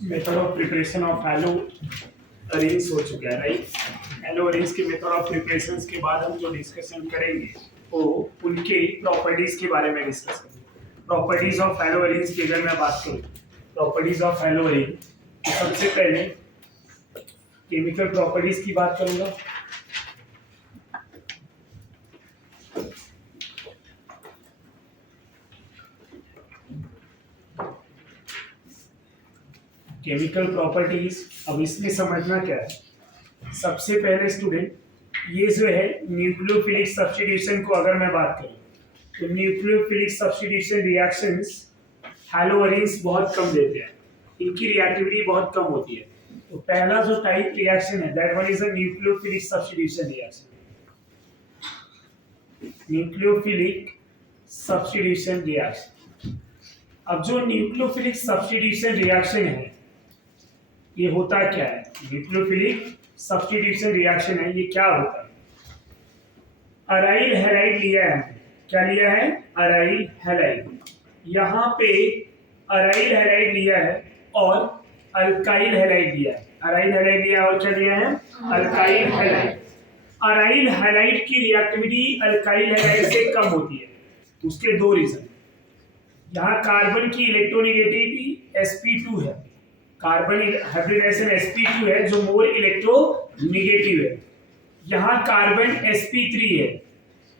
Method of preparation of hello arrange हो चुका है, राइट। हैलो अरेंज के मेथड ऑफ प्रिपरेशन के बाद हम जो डिस्कशन करेंगे वो उनके प्रॉपर्टीज के बारे में डिस्कस करेंगे। प्रॉपर्टीज ऑफ हैलो अरेंज की अगर मैं बात करूँ, प्रॉपर्टीज ऑफ हैलो अरेंज, तो सबसे पहले केमिकल प्रॉपर्टीज की बात करूंगा। केमिकल प्रॉपर्टीज, अब इसमें समझना क्या है। सबसे पहले स्टूडेंट, ये जो है न्यूक्लियोफिलिक सब्स्टिट्यूशन को अगर मैं बात करूं तो nucleophilic substitution reactions hello arrange बहुत कम देते हैं, इनकी रिएक्टिविटी बहुत कम होती है। तो पहला जो टाइप रिएक्शन है that one is a nucleophilic substitution reaction. Nucleophilic substitution reaction, अब जो न्यूक्लियोफिलिक सब्स्टिट्यूशन रिएक्शन है ये होता क्या है। न्यूक्लियोफिलिक सब्स्टिट्यूशन रिएक्शन है, ये क्या होता है। अराइल हैलाइड लिया है हमने, क्या लिया है, अराइल हैलाइड। यहाँ पे अराइल हैलाइड लिया है और अल्काइल हैलाइड लिया है। अराइल हैलाइड लिया और क्या लिया है, अल्काइल हैलाइड। अराइल हैलाइड की रिएक्टिविटी अल्काइल हैलाइड से कम होती है, उसके दो रीजन। यहाँ कार्बन की इलेक्ट्रोनेगेटिविटी sp2 है, कार्बन हाइब्रिडाइजेशन sp2 है जो मोर इलेक्ट्रोनेगेटिव है। यहाँ कार्बन sp3 है,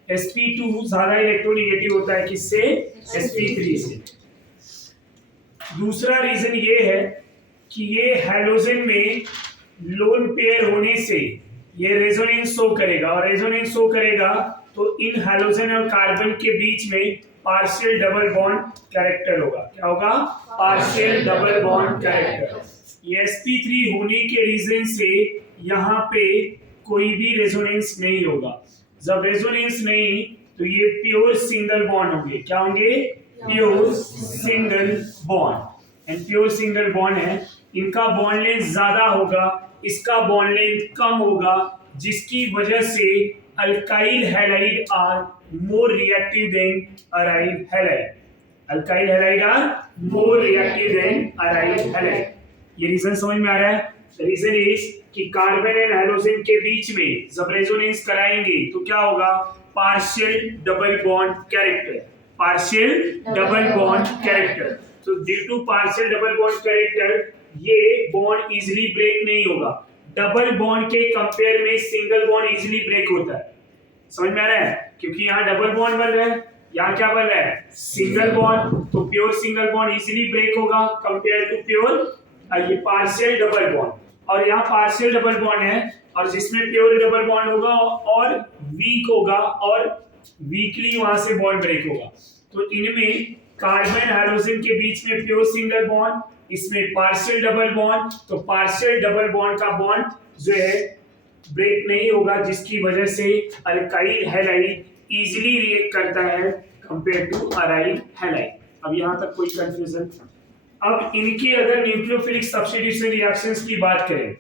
sp2 ज्यादा इलेक्ट्रोनेगेटिव होता है किससे, sp3 से। दूसरा रीजन ये है कि ये हैलोजन में लोन पेयर होने से ये रेजोनेंस शो करेगा, और रेजोनेंस शो करेगा तो इन हैलोजन और कार्बन के बीच में पार्शियल डबल बॉन्ड कैरेक्टर होगा। क्या होगा, पार्शियल डबल बॉन्ड कैरेक्टर। ये sp3 होने के रीजन से यहाँ पे कोई भी रेजोनेंस नहीं होगा। जब रेजोनेंस नहीं तो ये प्योर सिंगल बॉन्ड होंगे। क्या होंगे, pure single bond. And pure single bond है, इनका बॉन्ड लेंथ ज्यादा होगा, इसका बॉन्ड लेंथ कम होगा, जिसकी वजह से alkyl halide are more reactive than aryl halide. Alkyl halide are more reactive than aryl halide. ये रीजन समझ में आ रहा है। रीजन इज कि कार्बन एंड हाइड्रोजन के बीच में जब रेजोनेंस कराएंगे तो क्या होगा, partial double bond character, partial double bond character. तो due to partial double bond character ये बॉन्ड इजीली ब्रेक नहीं होगा। डबल बॉन्ड के कंपेयर में सिंगल बॉन्ड इजीली ब्रेक होता है, समझ में आ रहा है, क्योंकि यहाँ डबल बॉन्ड बन रहा है, यहाँ क्या बन रहा है, सिंगल बॉन्ड। तो pure single bond easily break होगा कंपेयर टू प्योर ये पार्शियल डबल बॉन्ड। और यहाँ पार्शियल डबल बॉन्ड है और जिसमें प्योर डबल बॉन्ड होगा और वीक होगा और वीकली वहां से बॉन्ड ब्रेक होगा। तो इनमें कार्बन हाइड्रोजन के बीच में प्योर सिंगल बॉन्ड, इसमें पार्शियल डबल बॉन्ड। तो पार्शियल डबल बॉन्ड का बॉन्ड जो है ब्रेक नहीं होगा, जिसकी वजह से अल्काइल हैलाइड इजीली रिएक्ट करता है कंपेयर टू अराइल हैलाइड। अब यहां तक कोई कंफ्यूजन। अब इनके अगर न्यूक्लियोफिलिक सब्स्टिट्यूशन रिएक्शंस की बात करें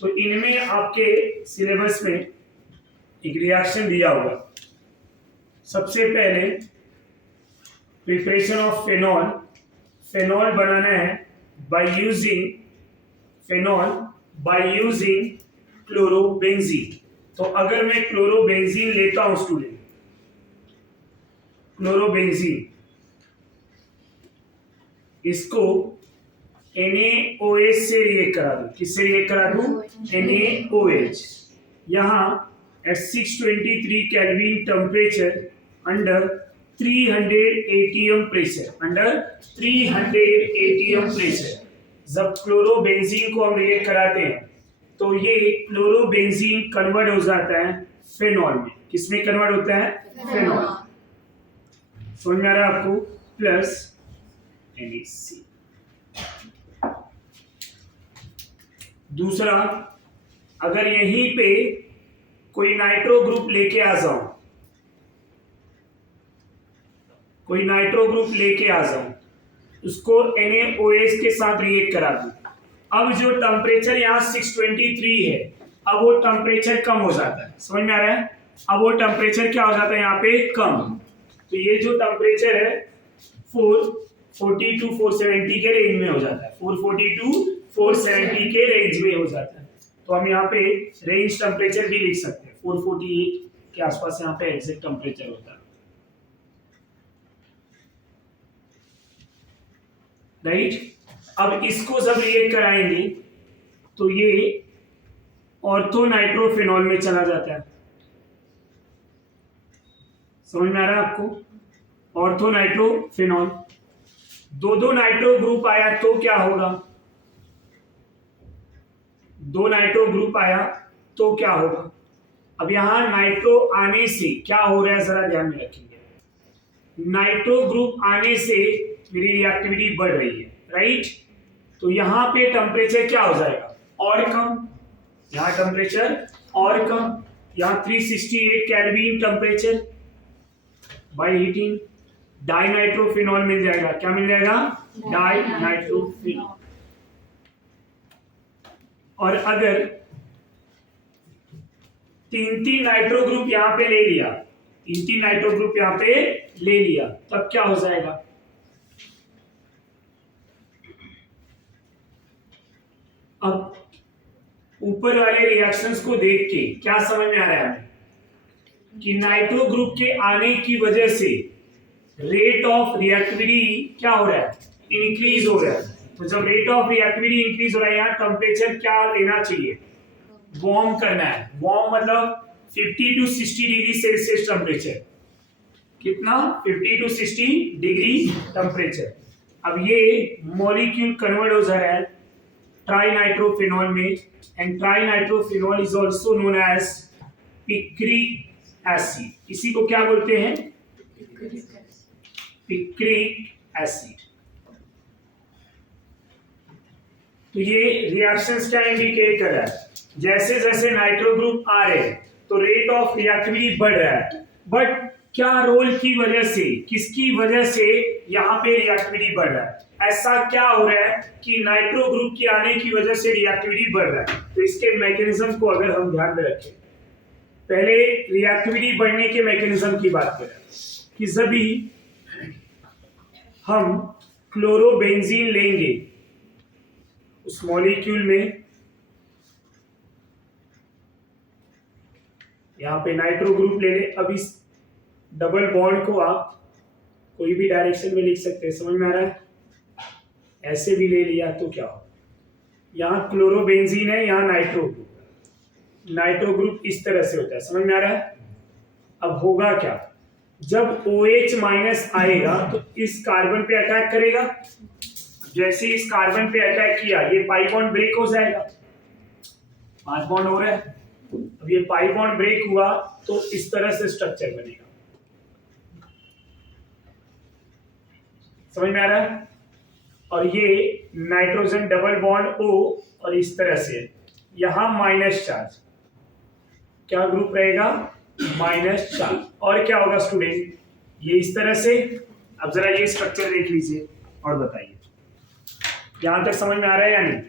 तो इनमें आपके सिलेबस में एक रिएक्शन दिया होगा। सबसे पहले प्रिपरेशन ऑफ फेनॉल, फेनॉल बनाना है बाय यूजिंग क्लोरोबेंजीन। तो अगर मैं क्लोरोबेंजीन लेता हूं स्टूडेंट, क्लोरोबेंजीन, इसको NaOH से रिएक्ट करा दूं। किससे रिएक्ट करा दूं, NaOH। यहां at 623 kelvin temperature under 300 atm pressure, under 300 atm pressure जब क्लोरोबेंजीन को हम रिएक्ट कराते हैं तो ये क्लोरोबेंजीन कन्वर्ट हो जाता है फेनॉल में। किसमें कन्वर्ट होता है, फेनॉल। समझ में आ रहा है आपको, प्लस NaC। दूसरा, अगर यहीं पे कोई नाइट्रो ग्रुप लेके आ जाऊं, कोई नाइट्रो ग्रुप लेके आ जाऊं, उसको NaOH के साथ रिएक्ट करा दूं। अब जो टेम्परेचर यहाँ 623 है, अब वो टेम्परेचर कम हो जाता है। समझ में आ रहा है, अब वो टेम्परेचर क्या हो जाता है यहाँ पे, कम। तो ये जो टेम्परेचर है 440 to 470 के रेंज में हो जाता है, 440 to 470 के रेंज में हो जाता है। तो हम यहाँ पे रेंज टेम्परेचर भी लिख सकते हैं, 448 के आसपास यहाँ पे एग्जैक्ट टेम्परेचर होता है, राइट। अब इसको जब रिएक्ट कराएंगे तो ये ऑर्थो नाइट्रोफिनॉल में चला जाता है। समझ में आ रहा है आपको? ऑर्थो नाइट्रोफिनॉल, दो नाइट्रो ग्रुप आया तो क्या होगा? दो नाइट्रो ग्रुप आया तो क्या होगा? अब यहां नाइट्रो आने से क्या हो रहा है जरा ध्यान में रखेंगे। नाइट्रो ग्रुप आने से मेरी रिएक्टिविटी बढ़ रही है, राइट। तो यहां पे टेम्परेचर क्या हो जाएगा? और कम। यहां टेम्परेचर और कम, यहां 368 kelvin temperature by heating dinitrophenol मिल जाएगा। क्या मिल जाएगा? डाइनाइट्रोफिनॉल। और अगर तीन नाइट्रो ग्रुप यहां पे ले लिया, तीन नाइट्रो ग्रुप यहां पे ले लिया, तब क्या हो जाएगा? अब ऊपर वाले रिएक्शंस को देख के क्या समझ में आ रहा है कि नाइट्रो ग्रुप के आने की वजह से रेट ऑफ रिएक्टिविटी क्या हो रहा है? इंक्रीज हो रहा है। तो जब रेट ऑफ रिएक्टिविटी इंक्रीज हो रहा है, यहाँ टेम्परेचर क्या लेना चाहिए? वार्म करना है। वार्म मतलब 50 to 60 डिग्री सेल्सियस टेम्परेचर। कितना? 50 to 60 डिग्री टेम्परेचर। अब ये मॉलिक्यूल कन्वर्ट हो जा रहा है ट्राइनाइट्रोफिनॉल में, and trinitrophenol is also known as picric acid. इसी को क्या बोलते हैं? Picric acid. तो ये रिएक्शंस क्या इंडिकेट कर रहा है? जैसे जैसे नाइट्रो ग्रुप आ रहे हैं तो रेट ऑफ रिएक्टिविटी बढ़ रहा है, बट क्या रोल की वजह से, किसकी वजह से यहाँ पे रिएक्टिविटी बढ़ रहा है? ऐसा क्या हो रहा है कि नाइट्रो ग्रुप के आने की वजह से रिएक्टिविटी बढ़ रहा है? तो इसके मैकेनिज्म को अगर हम ध्यान में रखें, पहले रिएक्टिविटी बढ़ने के मैकेनिज्म की बात करें कि जब भी हम क्लोरोबेंजीन लेंगे उस मॉलिक्यूल में, यहां पे नाइट्रो ग्रुप ले ले। अब इस डबल बॉन्ड को आप कोई भी डायरेक्शन में लिख सकते हैं, समझ में आ रहा है? ऐसे भी ले लिया तो क्या हो? यहां क्लोरोबेंजीन है, यहां नाइट्रो ग्रुप। नाइट्रो ग्रुप इस तरह से होता है, समझ में आ रहा है? अब होगा क्या? जब OH माइनस आएगा तो इस कार्बन पे अटैक करेगा। जैसे इस कार्बन पे अटैक किया, ये पाई बॉन्ड ब्रेक हो जाएगा। 5 बॉन्ड हो रहा है। अब ये पाई बॉन्ड ब्रेक हुआ तो इस तरह से स्ट्रक्चर बनेगा। समझ में आ रहा है? और ये नाइट्रोजन डबल बॉन्ड O और इस तरह से यहां माइनस चार्ज, क्या ग्रुप रहेगा? Minus charge. और क्या होगा स्टूडेंट? ये इस तरह से। अब जरा ये स्ट्रक्चर देख लीजिए और बताइए, यहां तक समझ में आ रहा है या नहीं?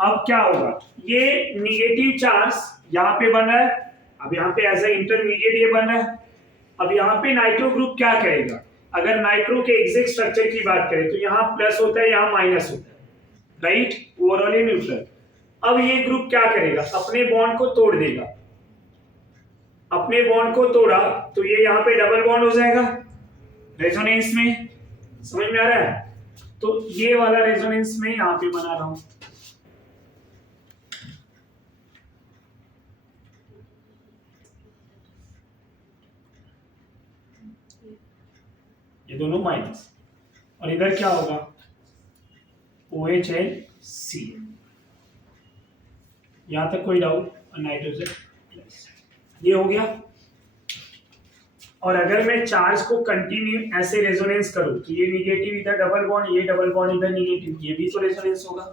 अब क्या होगा? ये निगेटिव चार्ज यहां पे बन रहा है, अब यहां पे एज ए इंटरमीडिएट ये बन रहा है। अब यहां पे नाइट्रो ग्रुप क्या करेगा? अगर नाइट्रो के एग्जैक्ट स्ट्रक्चर की बात करें तो यहां प्लस होता है, यहां माइनस होता है, राइट, ओवरऑल न्यूट्रल। अब ये ग्रुप क्या करेगा? अपने बॉन्ड को तोड़ देगा। अपने बॉन्ड को तोड़ा तो ये यहां पे डबल बॉन्ड हो जाएगा रेजोनेंस में। समझ में आ रहा है? तो ये वाला रेजोनेंस में यहां पे बना रहा हूं। ये दोनों माइनस, और इधर क्या होगा? OH है C। यहां तक कोई डाउट? नाइट्रोजन प्लस, ये हो गया। और अगर मैं चार्ज को कंटिन्यू ऐसे रेजोनेंस करूं तो ये निगेटिव इधर डबल बॉन्ड, ये डबल बॉन्ड इधर निगेटिव, ये भी तो रेजोनेंस होगा।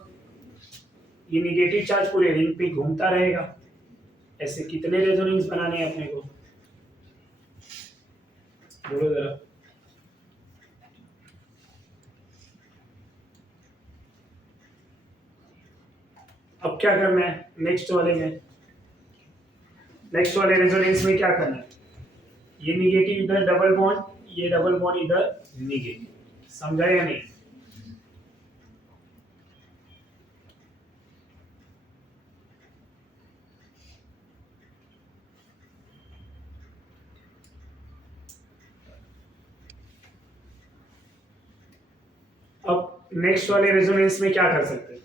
ये निगेटिव चार्ज पूरे रिंग पे घूमता रहेगा। ऐसे कितने रेजोनेंस बनाने हैं अपने को? बोलो जरा। अब क्या करना है नेक्स्ट वाले में? नेक्स्ट वाले रेजोनेंस में क्या करना है? ये निगेटिव इधर डबल बॉन्ड, ये डबल बॉन्ड इधर निगेटिव। समझा या नहीं? अब नेक्स्ट वाले रेजोनेंस में क्या कर सकते हैं,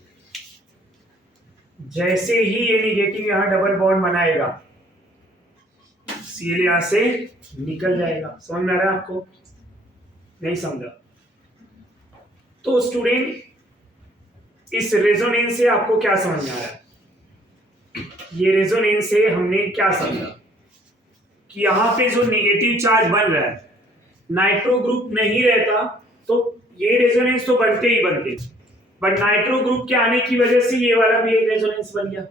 जैसे ही ये निगेटिव यहां डबल बॉन्ड बनाएगा Cl यहां से निकल जाएगा। समझ में आ रहा है आपको? नहीं समझा? तो स्टूडेंट इस रेजोनेंस से आपको क्या समझ में आ रहा है? ये रेजोनेंस से हमने क्या समझा कि यहाँ पे जो नेगेटिव चार्ज बन रहा है, नाइट्रो ग्रुप नहीं रहता तो ये रेजोनेंस तो बनते ही बनते, बट नाइट्रो ग्रुप के आने की वजह से ये वाला भी एक रेजोनेंस बन गया।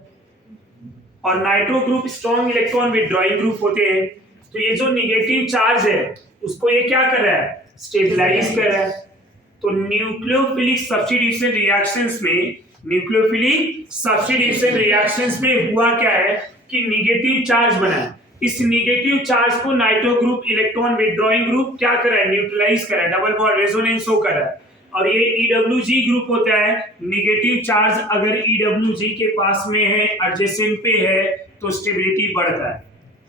और nitro group strong electron withdrawing group होते हैं, तो ये जो नेगेटिव चार्ज है उसको ये क्या कर रहा है, स्टेबलाइज कर रहा है। तो न्यूक्लियोफिलिक सब्स्टिट्यूशन रिएक्शंस में हुआ क्या है कि नेगेटिव चार्ज बना है। इस नेगेटिव चार्ज को nitro group electron withdrawing group क्या कर रहा है, न्यूट्रलाइज कर रहा है, डबल बॉन्ड रेजोनेंस शो कर रहा है। और ये EWG ग्रुप होता है, नेगेटिव चार्ज अगर EWG के पास में है, एडजेसेंट पे है, तो स्टेबिलिटी बढ़ता है।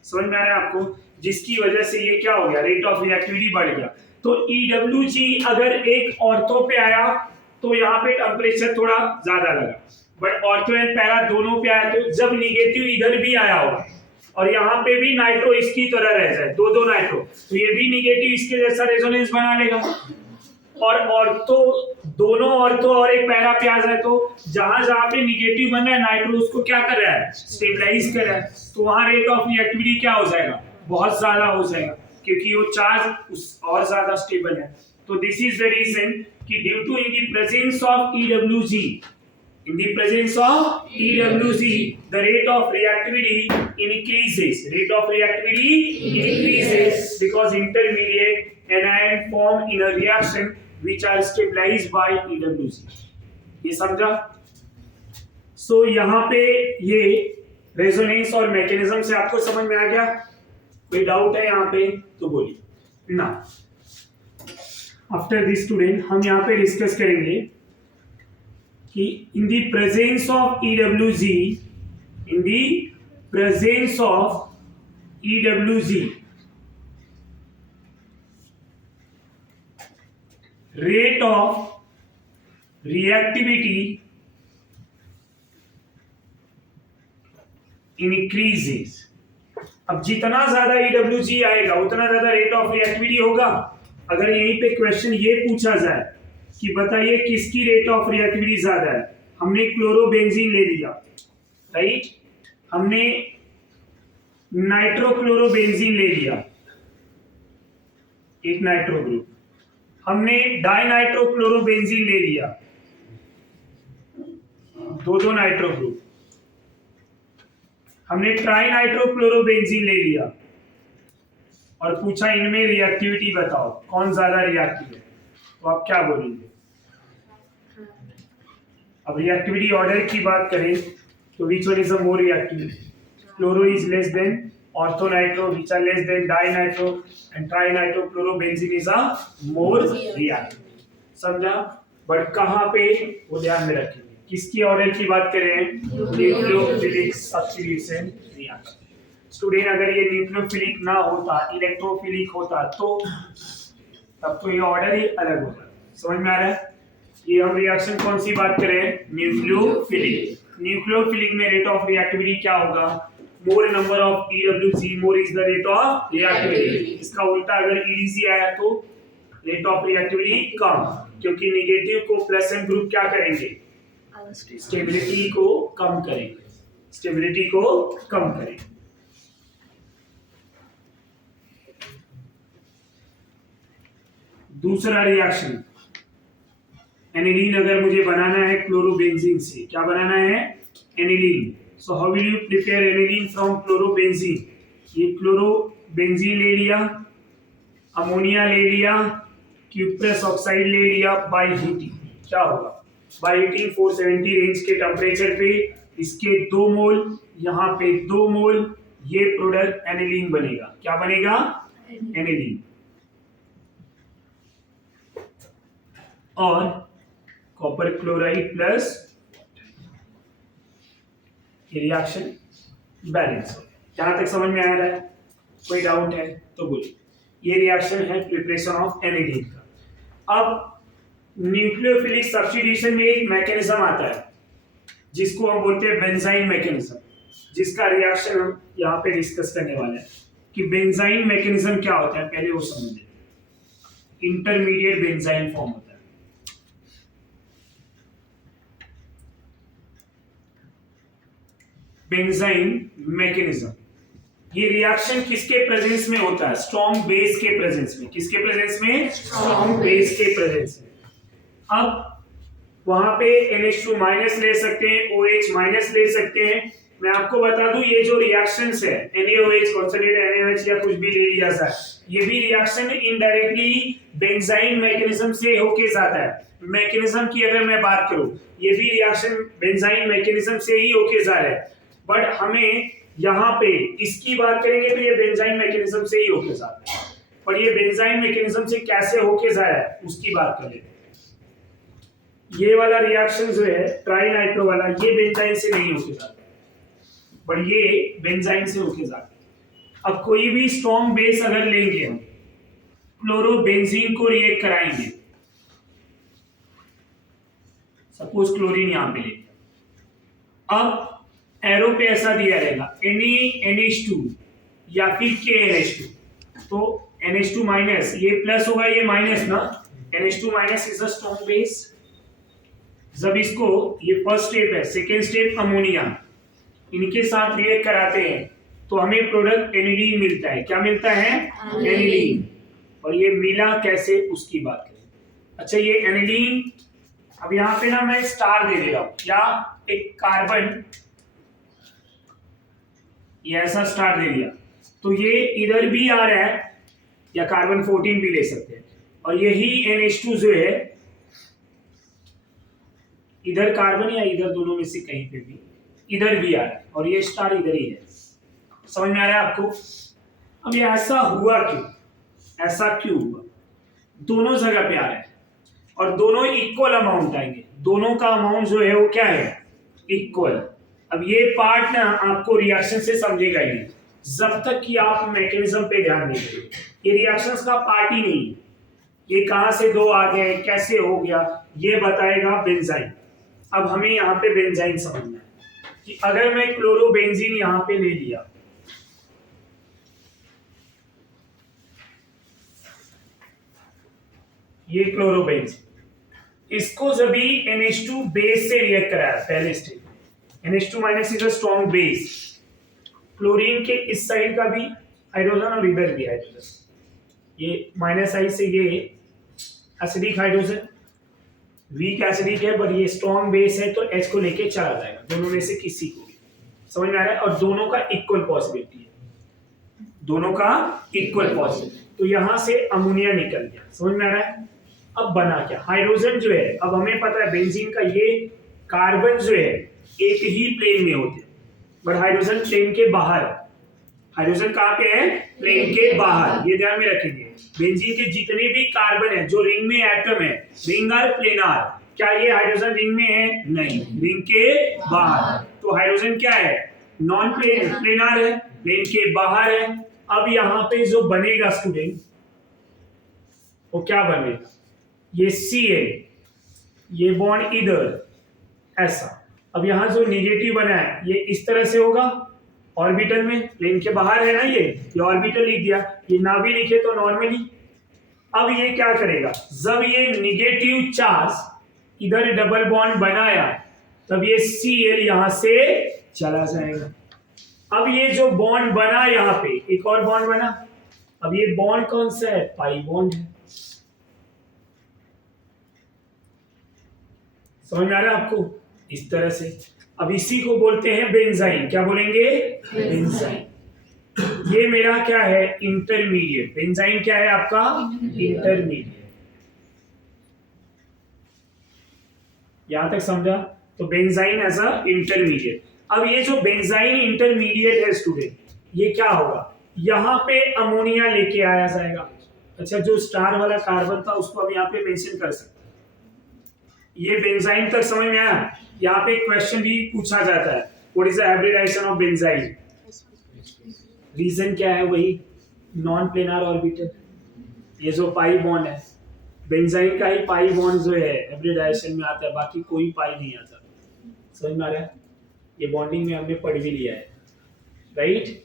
समझ में आ रहा है आपको? जिसकी वजह से ये क्या हो गया, रेट ऑफ रिएक्टिविटी बढ़ गया। तो EWG अगर एक ऑर्थो पे आया तो यहाँ पे टेम्परेचर थोड़ा ज्यादा लगा, बट ऑर्थो एंड पैरा दोनों पे आया तो जब निगेटिव इधर भी आया होगा और यहाँ पे भी नाइट्रो इसकी तरह रह जाए, दो नाइट्रो, तो ये भी निगेटिव इसके जैसा रेजोनेंस बना लेगा। और ऑर्थो, दोनों ऑर्थो और एक पैरा पे आ जाए तो जहां जहां पे निगेटिव बन रहा है नाइट्रो उसको क्या कर रहा है, स्टेबलाइज कर रहा है, तो वहां रेट ऑफ रिएक्टिविटी क्या हो जाएगा, बहुत ज्यादा हो जाएगा, क्योंकि वो चार्ज उस और ज्यादा स्टेबल है। तो दिस इज द रीजन कि due to in the presence of EWG, in the presence of EWG, the rate of reactivity increases. Rate of reactivity increases because intermediate anion form in a reaction which are stabilized by EWG. ये समझा? So यहाँ पे ये resonance और mechanism से आपको समझ में आ गया? कोई डाउट है यहाँ पे तो बोलिए ना। आफ्टर दिस स्टूडेंट हम यहाँ पे डिस्कस करेंगे कि in the presence of EWG, rate of reactivity increases. अब जितना ज्यादा EWG आएगा उतना ज्यादा रेट ऑफ रिएक्टिविटी होगा। अगर यहीं पे क्वेश्चन ये पूछा जाए कि बताइए किसकी रेट ऑफ रिएक्टिविटी ज्यादा है, हमने क्लोरोबेंजीन ले लिया, राइट, हमने नाइट्रोक्लोरोबेंजीन ले लिया, एक नाइट्रो ग्रुप, हमने डाइनाइट्रोक्लोरोबेंजीन ले लिया, दो नाइट्रो ग्रुप, हमने ट्राइनाइट्रोक्लोरोबेंजीन ले लिया और पूछा इनमें रिएक्टिविटी बताओ कौन ज्यादा रिएक्टिव है, तो आप क्या बोलेंगे? अब रिएक्टिविटी ऑर्डर की बात करें तो which one is the more reactive? Chloro is less than orthonitro, which are less than dinitro, and trinitrochlorobenzene is a more reactive. समझा? बट कहां पे वो ध्यान में रखेंगे, किसकी ऑर्डर की बात करें? Nucleophilic substitution reaction. स्टूडेंट अगर ये न्यूक्लियोफिलिक ना होता, इलेक्ट्रोफिलिक होता तो तब तो ये ऑर्डर ही अलग होता। समझ में आ रहा है? ये हम रिएक्शन कौन सी बात करें? न्यूक्लियोफिलिक। न्यूक्लियोफिलिक में रेट ऑफ रिएक्टिविटी क्या होगा? मोर number of EWG, more is the rate of reactivity. इसका उल्टा अगर EDC आया तो रेट ऑफ रिएक्टिविटी कम, क्योंकि नेगेटिव को प्लस एन ग्रुप क्या करेंगे? स्टेबिलिटी को कम करेंगे, स्टेबिलिटी को कम करेंगे। दूसरा रिएक्शन, एनिलीन अगर मुझे बनाना है क्लोरोबेंजीन से, क्या बनाना है? Aniline. So how will you prepare aniline from chlorobenzene? ये क्लोरोबेंजीन ले लिया, अमोनिया ले लिया, क्यूप्रस ऑक्साइड ले लिया, बाय हीटिंग क्या होगा? बाय हीटिंग 470 रेंज के टेम्परेचर पे इसके 2 मोल, यहाँ पे 2 मोल, ये प्रोडक्ट एनिलीन बनेगा। क्या बनेगा? एनिलीन। और copper chloride plus reaction balance. यहां तक समझ में आ रहा है? कोई डाउट है तो बोलिए। ये रिएक्शन है प्रिपरेशन ऑफ एनिलीन का। अब न्यूक्लियोफिलिक सब्स्टिट्यूशन में एक मैकेनिज्म आता है जिसको हम बोलते हैं बेंजाइन मैकेनिज्म, जिसका रिएक्शन हम यहाँ पे डिस्कस करने वाले हैं कि बेंजाइन मैकेनिज्म क्या होता है, पहले वो समझें। इंटरमीडिएट बेंजाइन फॉर्म होता है। बेंजाइन मैकेनिज्म, ये रिएक्शन किसके प्रेजेंस में होता है? स्ट्रॉन्ग बेस के प्रेजेंस में। किसके प्रेजेंस में? स्ट्रॉन्ग बेस के प्रेजेंस में। अब वहां पे NH2 माइनस ले सकते हैं, OH माइनस ले सकते हैं। मैं आपको बता दूं ये जो रिएक्शंस है NaOH कॉन्सोनेटेड NaOH या कुछ भी ले लिया सर, ये भी रिएक्शन इनडायरेक्टली बेंजाइन मैकेनिज्म से होके जाता है। मैकेनिज्म की अगर मैं बात करूं, ये भी रिएक्शन बेंजाइन मैकेनिज्म से ही होके जा रहा है, बट हमें यहाँ पे इसकी बात करेंगे तो ये बेंजाइन मैकेनिज्म से ही होके जा रहा है, पर ये बेंजाइन मैकेनिज्म से कैसे होके जा रहा है उसकी बात कर लेते हैं। ये वाला रिएक्शन जो है ट्राइनाइट्रो वाला, ये बेंजाइन से नहीं होके जाता, पर ये बेंजाइन से होके जाता है। अब कोई भी स्ट्रॉन्ग बेस अगर लेंगे हम, क्लोरोबेंजीन को रिएक्ट कराएंगे, सपोज क्लोरीन यहां पे लेंगे, अब एरो पे ऐसा दिया रहेगा NaNH2 या फिर KNH2, तो NH2 माइनस, ये प्लस होगा ये माइनस ना, NH2 minus is a strong base. जब इसको, ये फर्स्ट स्टेप है, सेकेंड स्टेप अमोनिया, इनके साथ रिएक्ट कराते हैं तो हमें प्रोडक्ट एनिलीन मिलता है। क्या मिलता है? एनिलीन। और ये मिला कैसे उसकी बात करें। अच्छा, ये एनिलीन, अब यहाँ पे ना मैं स्टार दे दे रहा हूं, या एक कार्बन, ये ऐसा स्टार दे दिया तो ये इधर भी आ रहा है, या कार्बन 14 भी ले सकते हैं, और यही NH2 जो है इधर कार्बन या इधर दोनों में से कहीं पे भी इधर भी आ रहा है, और ये स्टार इधर ही है। समझ में आ रहा है आपको? अब ये ऐसा हुआ क्यों? ऐसा क्यों हुआ? दोनों जगह पे आ रहा है और दोनों इक्वल अमाउंट आएंगे, दोनों का अमाउंट जो है वो क्या है? इक्वल। अब ये पार्ट ना आपको रिएक्शन से समझेगा ही नहीं जब तक कि आप मैकेनिज्म पे ध्यान नहीं देंगे। ये रिएक्शंस का पार्ट ही नहीं, ये कहां से दो आ गए, कैसे हो गया, ये बताएगा बेंजाइन। अब हमें यहाँ पे बेंजाइन समझना है कि अगर मैं क्लोरोबेंजीन यहाँ पे ले लिया, ये क्लोरोबेंजीन, इसको जब भी NH2 बेस से रिएक्ट कराया पहले स्टेज में, NH2 minus is a strong base, chlorine के इस साइड का भी हाइड्रोजन और इधर भी हाइड्रोजन, ये माइनस आई से ये एसिडिक हाइड्रोजन, वीक एसिडिक है पर ये स्ट्रॉन्ग बेस है तो H को लेके चला जाएगा, दोनों में से किसी को भी। समझ में आ रहा है? और दोनों का इक्वल पॉसिबिलिटी है, दोनों का इक्वल पॉसिबिलिटी। तो यहां से अमोनिया निकल गया। समझ में आ रहा है? अब बना क्या? हाइड्रोजन जो है, अब हमें पता है बेंजीन का ये कार्बन जो है एक ही प्लेन में होते हैं, बट हाइड्रोजन प्लेन के बाहर है। हाइड्रोजन कहाँ पे है? प्लेन के बाहर। ये ध्यान में रखेंगे, बेंजीन के जितने भी कार्बन है जो रिंग में एटम है, रिंग आर प्लेनार, क्या ये हाइड्रोजन रिंग में है? नहीं, रिंग के बाहर। तो हाइड्रोजन क्या है? नॉन प्लेनार है, प्लेन के बाहर है। अब यहाँ पे जो बनेगा स्टूडेंट, वो क्या बनेगा? ये Cl, ये बॉन्ड इधर ऐसा। अब यहाँ जो नेगेटिव बना है ये इस तरह से होगा ऑर्बिटल में, प्लेन के बाहर है ना, ये ऑर्बिटल लिख दिया, ये ना भी लिखे तो नॉर्मली। अब ये क्या करेगा? जब ये नेगेटिव चार्ज इधर डबल बॉन्ड बनाया तब ये Cl यहां से चला जाएगा। अब ये जो बॉन्ड बना, यहाँ पे एक और बॉन्ड बना, अब ये बॉन्ड कौन सा है? पाई बॉन्ड है। समझ में आ रहा है आपको? इस तरह से। अब इसी को बोलते हैं बेंजाइन। क्या बोलेंगे? बेंजाइन। ये मेरा क्या है? इंटरमीडिएट। बेंजाइन क्या है आपका? इंटरमीडिएट। यहां तक समझा? तो बेंजाइन एज अ इंटरमीडिएट। अब ये जो बेंजाइन इंटरमीडिएट है स्टूडेंट, ये क्या होगा? यहां पे अमोनिया लेके आया जाएगा। अच्छा, जो स्टार वाला कार्बन था उसको हम यहाँ पे मेंशन कर सकते हैं। ये बेंजाइन तक समझ में आया? यहाँ पे क्वेश्चन भी पूछा जाता है, what is the hybridisation of benzene? Reason क्या है? वही नॉन प्लेनर ऑर्बिटल, ये जो पाई बॉन्ड है, बेंजाइन का ही पाई बॉन्ड जो है एवरी डायरेक्शन में आता है, बाकी कोई पाई नहीं आता। समझ में आ रहा है? ये बॉन्डिंग में हमने पढ़ भी लिया है, राइट?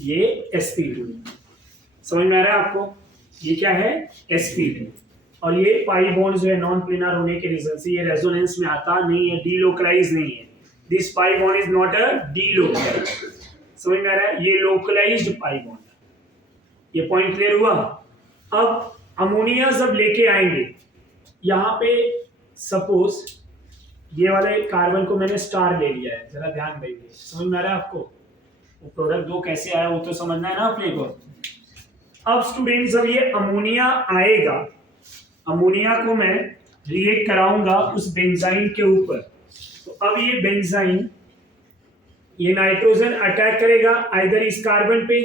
ये sp2 समझ में आ रहा है आपको? ये क्या है? sp2। और ये पाई बॉन्ड जो है नॉन प्लेनर होने के रीजन से ये रेजोनेंस में आता नहीं है, डीलोकलाइज नहीं है। This pi bond is not a delocalise. समझ में आ रहा है? ये लोकलाइज्ड पाई बॉन्ड है। ये पॉइंट क्लियर हुआ? अब अमोनिया जब लेके आएंगे यहाँ पे, सपोज ये वाले कार्बन को मैंने स्टार ले लिया है, जरा ध्यान देंगे। समझ में आ रहा है आपको? वो प्रोडक्ट दो कैसे आया वो तो समझना है ना अपने को। अब स्टूडेंट जब ये अमोनिया आएगा, अमोनिया को मैं रिएक्ट कराऊंगा उस बेंजाइन के ऊपर, तो अब ये बेंजाइन ये नाइट्रोजन अटैक करेगा आइदर इस कार्बन पे,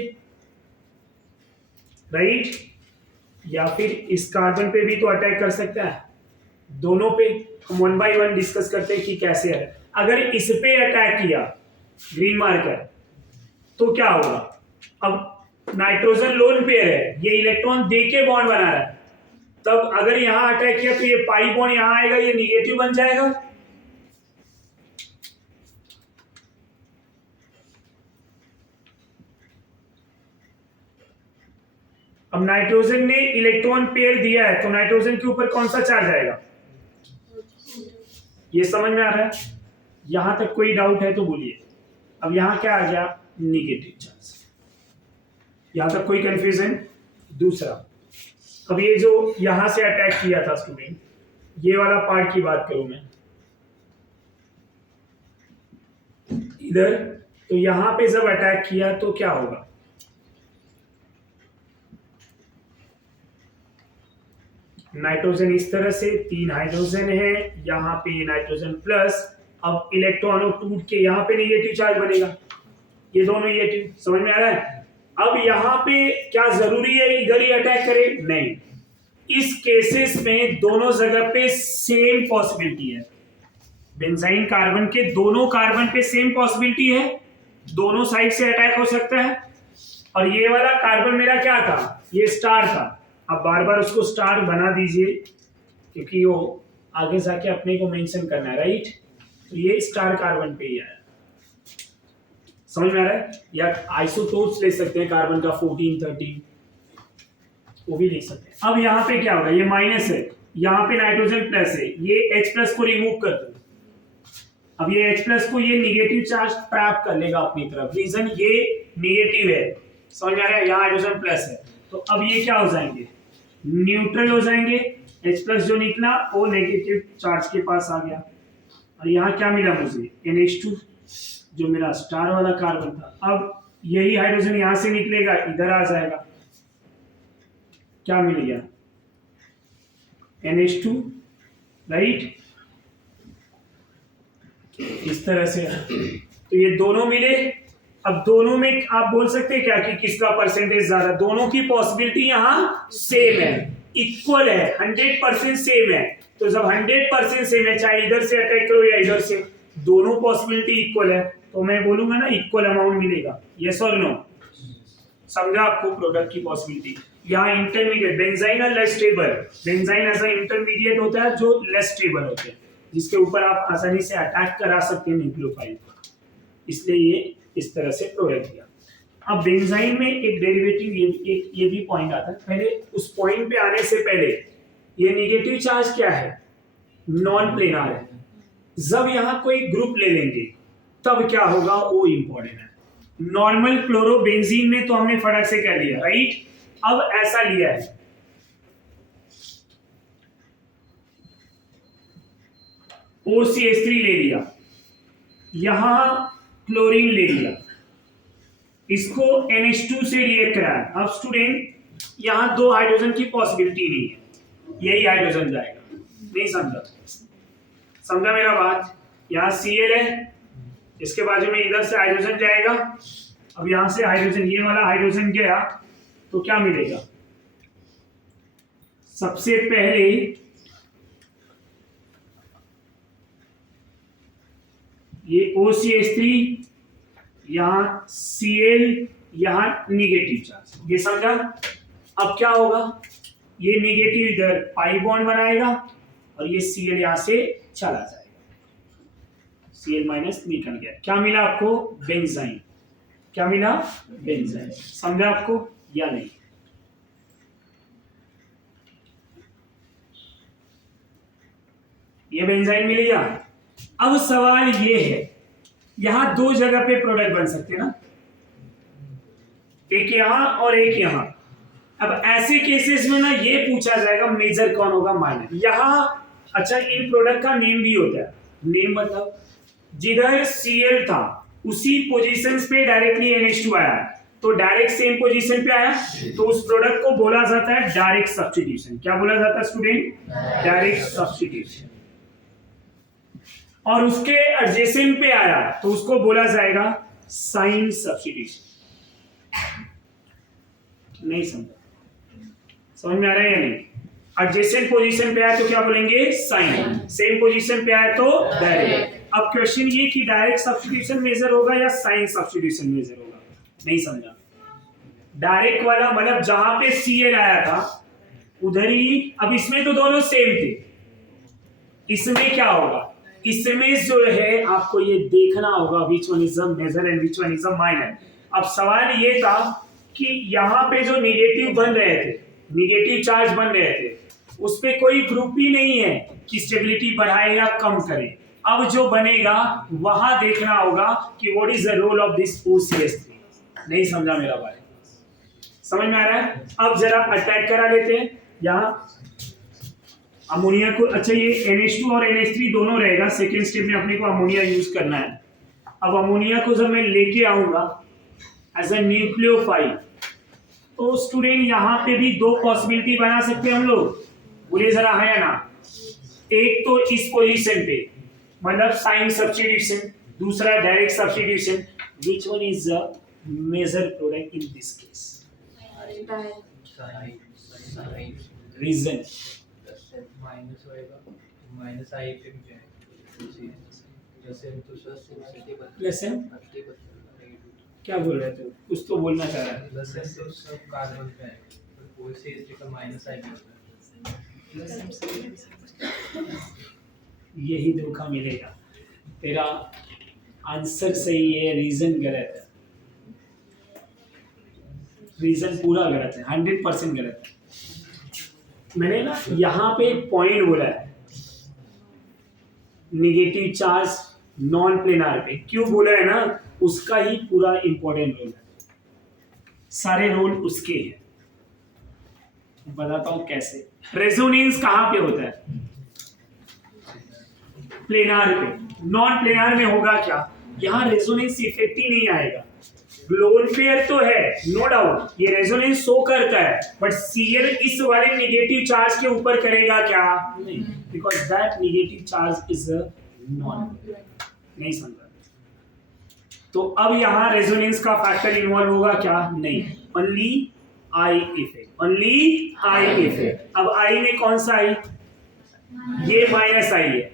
राइट, या फिर इस कार्बन पे भी तो अटैक कर सकता है, दोनों पे। हम 1 by 1 डिस्कस करते हैं कि कैसे है। अगर इस पे अटैक किया ग्रीन मार्कर तो क्या होगा? अब नाइट्रोजन लोन पेयर है, ये इलेक्ट्रॉन देके बॉन्ड बना रहा है, तब अगर यहां अटैक किया तो ये पाई बॉन्ड यहां आएगा, ये निगेटिव बन जाएगा। अब नाइट्रोजन ने इलेक्ट्रॉन पेयर दिया है तो नाइट्रोजन के ऊपर कौन सा चार्ज आएगा? ये समझ में आ रहा है? यहां तक कोई डाउट है तो बोलिए। अब यहां क्या आ गया? Negative charge. यहां तक कोई कंफ्यूजन? दूसरा, अब ये जो यहां से अटैक किया था स्टूडेंट, ये वाला पार्ट की बात करूं मैं इधर, तो यहां पे जब अटैक किया तो क्या होगा? नाइट्रोजन इस तरह से, 3 हाइड्रोजन है, यहाँ पे नाइट्रोजन प्लस, अब इलेक्ट्रॉनों टूट के यहाँ पे नेगेटिव चार्ज बनेगा, ये दोनों नेगेटिव। समझ में आ रहा है? अब यहाँ पे क्या जरूरी है इधर ही अटैक करे? नहीं, इस केसेस में दोनों जगह पे सेम पॉसिबिलिटी है। बेंजाइन कार्बन के दोनों कार्बन पे सेम पॉसिबिलिटी है, दोनों साइड से अटैक हो सकता है। और ये वाला कार्बन मेरा क्या था? ये स्टार था। अब बार बार उसको स्टार बना दीजिए क्योंकि वो आगे जाके अपने को मेंशन करना है, राइट? तो ये स्टार कार्बन पे ही आया। समझ में आ रहा है? या आइसोटोप्स ले सकते हैं कार्बन का 14, 13, वो भी लिख सकते हैं। अब यहाँ पे क्या होगा? ये माइनस है, यहाँ पे नाइट्रोजन प्लस है, ये H प्लस को रिमूव कर दो। अब ये H प्लस को ये निगेटिव चार्ज ट्रैप कर लेगा अपनी तरफ, रीजन ये निगेटिव है। समझ में आ रहा है? यहाँ हाइड्रोजन प्लस है, तो अब ये क्या हो जाएंगे? न्यूट्रल हो जाएंगे। H प्लस जो निकला वो नेगेटिव चार्ज के पास आ गया, और यहाँ क्या मिला मुझे? NH2 जो मेरा स्टार वाला कार्बन था। अब यही हाइड्रोजन यहां से निकलेगा, इधर आ जाएगा, क्या मिल गया? NH2, right? इस तरह से तो ये दोनों मिले। अब दोनों में आप बोल सकते हैं क्या कि किसका परसेंटेज ज्यादा? दोनों की पॉसिबिलिटी यहाँ सेम है, इक्वल है, 100% सेम है। तो जब 100% सेम है, चाहे इधर से अटैक करो या इधर से, दोनों पॉसिबिलिटी इक्वल है, तो मैं बोलूंगा ना इक्वल अमाउंट मिलेगा। यस और नो? समझा आपको प्रोडक्ट की पॉसिबिलिटी? यहाँ इंटरमीडिएट बेंजाइन और लेस स्टेबल, बेंजाइन ऐसा इंटरमीडिएट होता है जो लेस स्टेबल होते हैं, जिसके ऊपर आप आसानी से अटैक करा सकते हैं न्यूक्लियोफाइल, इसलिए ये इस तरह से प्रोडक्ट दिया। अब बेंजाइन में एक डेरिवेटिव ये भी पॉइंट आता है। पहले उस पॉइंट पे आने से पहले ये नेगेटिव चार्ज क्या है? नॉन प्लेनर है। जब यहाँ कोई ग्रुप ले लेंगे तब क्या होगा वो इंपॉर्टेंट है। नॉर्मल क्लोरोबेंजीन में तो हमने फटाक से कर लिया, राइट? अब ऐसा लिया है, OCH3 ले लिया, यहां क्लोरीन ले लिया, इसको NH2 से रिएक्ट कराया। अब स्टूडेंट यहां 2 हाइड्रोजन की पॉसिबिलिटी नहीं है, यही हाइड्रोजन जाएगा। नहीं समझा? समझा मेरा बात? यहां Cl है, इसके बाजू में इधर से हाइड्रोजन जाएगा। अब यहां से हाइड्रोजन, ये वाला हाइड्रोजन गया तो क्या मिलेगा? सबसे पहले ये OCH3, यहां Cl, यहां निगेटिव चार्ज, ये समझा? अब क्या होगा? ये नेगेटिव इधर पाई बॉन्ड बनाएगा और ये Cl यहां से चला जाएगा, Cl माइनस निकल गया। क्या मिला आपको? बेंजाइन। क्या मिला? बेंजाइन। समझा आपको या नहीं? ये बेंजाइन मिल गया। अब सवाल ये है, यहां दो जगह पे प्रोडक्ट बन सकते हैं ना, एक यहां और एक यहां। अब ऐसे केसेस में ना ये पूछा जाएगा मेजर कौन होगा, माइनर। यहां अच्छा इन प्रोडक्ट का नेम भी होता है, नेम मतलब जिधर Cl था उसी पोजीशंस पे डायरेक्टली NH2 आया तो डायरेक्ट सेम पोजीशन पे आया तो उस प्रोडक्ट को बोला जाता है डायरेक्ट सब्स्टिट्यूशन। क्या बोला जाता है स्टूडेंट? Direct substitution. और उसके एडजेसेंट पे आया तो उसको बोला जाएगा साइन सब्स्टिट्यूशन। नहीं समझा? समझ में आ रहा है या नहीं? एडजेसेंट पोजीशन पे आया तो क्या बोलेंगे? साइन। सेम पोजीशन पे आया तो डायरेक्ट। अब क्वेश्चन ये कि डायरेक्ट सब्स्टिट्यूशन मेजर होगा या साइन सब्स्टिट्यूशन मेजर होगा? नहीं समझा? डायरेक्ट वाला मतलब जहां पे Cl आया था उधर ही। अब इसमें तो दोनों सेम थे, इसमें क्या होगा? इसमें जो है आपको ये देखना होगा which one is the major and which one is the minor। अब सवाल ये था कि यहाँ पे जो निगेटिव बन रहे थे, निगेटिव चार्ज बन रहे थे, उस पे कोई ग्रुप ही नहीं है कि स्टेबिलिटी बढ़ाए या कम करे। अब जो बनेगा वहां देखना होगा कि what is the role of this OCH3। नहीं समझा मेरा भाई? समझ में आ रहा है? अब जरा अटैक करा लेते हैं यहाँ अमोनिया को। अच्छा ये NH2 और NH3 दोनों रहेगा, सेकेंड स्टेप में अपने को अमोनिया यूज करना है। अब अमोनिया को जब मैं लेके आऊंगा एज अ न्यूक्लियोफाइल तो स्टूडेंट यहाँ पे भी दो पॉसिबिलिटी बना सकते हैं हम लोग, बोले जरा है ना। एक तो इस पोजीशन पे मतलब साइन सब्स्टिट्यूशन, दूसरा direct substitution. Which one is the major product in this case? Reason minus होएगा, माइनस आई पे भी जाएगा जैसे प्लस एम। क्या बोल रहे थे? कुछ तो बोलना चाह रहा है। प्लस एम तो सब कार्बन पे है, तो वो से इसका माइनस आई पे होता है। यही धोखा मिलेगा, तेरा आंसर सही है, रीजन गलत है। रीजन पूरा गलत है, 100% गलत है। मैंने ना यहाँ पे एक पॉइंट बोला है निगेटिव चार्ज नॉन प्लेनार पे, क्यों बोला है ना, उसका ही पूरा इंपॉर्टेंट रोल है, सारे रोल उसके हैं। बताता हूं कैसे। रेजोनेंस कहां पे होता है? प्लेनार पे। नॉन प्लेनार में होगा क्या? यहां रेजोनेंस इफेक्ट ही नहीं आएगा। लोन पेयर तो है नो डाउट, ये रेजोनेंस शो करता है, बट Cl इस वाले नेगेटिव चार्ज के ऊपर करेगा क्या? नहीं, because that negative charge is a non. नहीं समझा? तो अब यहां रेजोनेंस का फैक्टर इन्वॉल्व होगा क्या? नहीं, only I effect, only I effect. अब आई में कौन सा आई? ये माइनस आई है,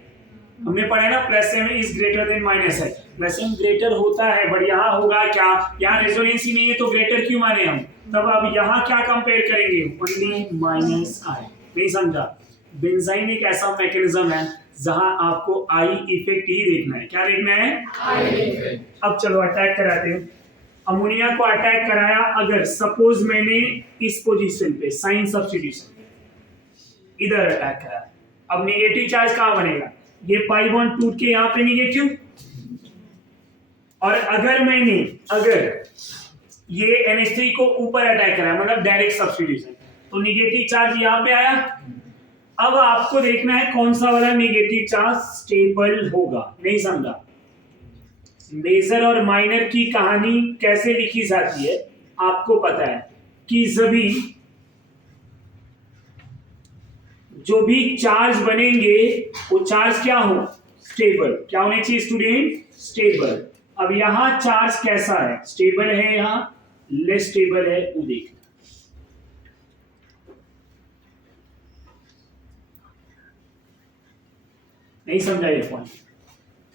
हमने पढ़ा है ना plus M is greater than minus I. Plus M greater होता है बट यहाँ होगा क्या? यहाँ रेजोनेंस ही नहीं है तो ग्रेटर क्यों माने हम? तब अब यहाँ क्या कंपेयर करेंगे? ओनली माइनस आई। नहीं समझा? बेंजाइन एक ऐसा मैकेनिज्म है जहां आपको आई इफेक्ट ही देखना है। क्या देखना है? I effect. अब चलो अटैक कराते हैं। अमोनिया को अटैक कराया, अगर सपोज मैंने इस पोजीशन पे साइन सब्स्टिट्यूशन इधर अटैक कराया, अब नेगेटिव चार्ज कहां बनेगा? ये पाई बॉन्ड टूट के यहाँ पे नेगेटिव। और अगर मैंने ये NH3 को ऊपर अटैक करा मतलब डायरेक्ट सब्स्टिट्यूशन, तो नेगेटिव चार्ज यहाँ पे आया। अब आपको देखना है कौन सा वाला नेगेटिव चार्ज स्टेबल होगा। नहीं समझा? मेजर और माइनर की कहानी कैसे लिखी जाती है आपको पता है कि सभी जो भी चार्ज बनेंगे वो चार्ज क्या हो? स्टेबल। क्या होने चाहिए स्टूडेंट? स्टेबल। अब यहां चार्ज कैसा है? स्टेबल है, यहां लेस स्टेबल है, वो देखना। नहीं समझा ये पॉइंट?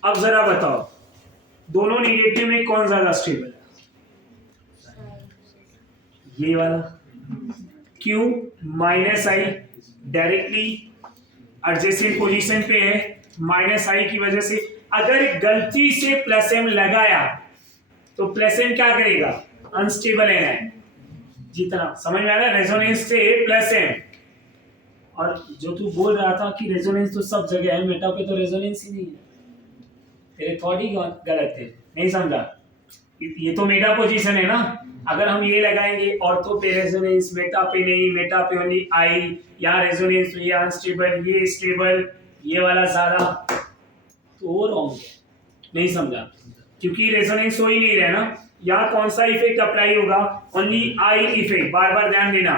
अब जरा बताओ दोनों नेगेटिव में कौन ज्यादा स्टेबल है? ये वाला। क्यों? Minus I directly adjacent position पे है, माइनस आई की वजह से अगर गलती से प्लस एम लगाया तो प्लस एम क्या करेगा? अनस्टेबल है। जितना समझ में आ रहा है, रेजोनेंस से प्लस एम। और जो तू बोल रहा था कि रेजोनेंस तो सब जगह है, मेटा पे तो रेजोनेंस ही नहीं है, तेरे थॉट ही गलत थे, नहीं समझा? ये तो मेटा पोजीशन है ना, अगर हम ये लगाएंगे ऑर्थो पे रेजोनेंस, मेटा पे नहीं, मेटा पे ओनली आई, यहाँ रेजोनेंस तो ये अनस्टेबल, ये स्टेबल, ये वाला सारा, तो वो रॉन्ग है, नहीं समझा? क्योंकि रेजोनेंस हो ही नहीं रहा ना। यहाँ कौन सा इफेक्ट अप्लाई होगा? Only I effect. बार बार ध्यान देना,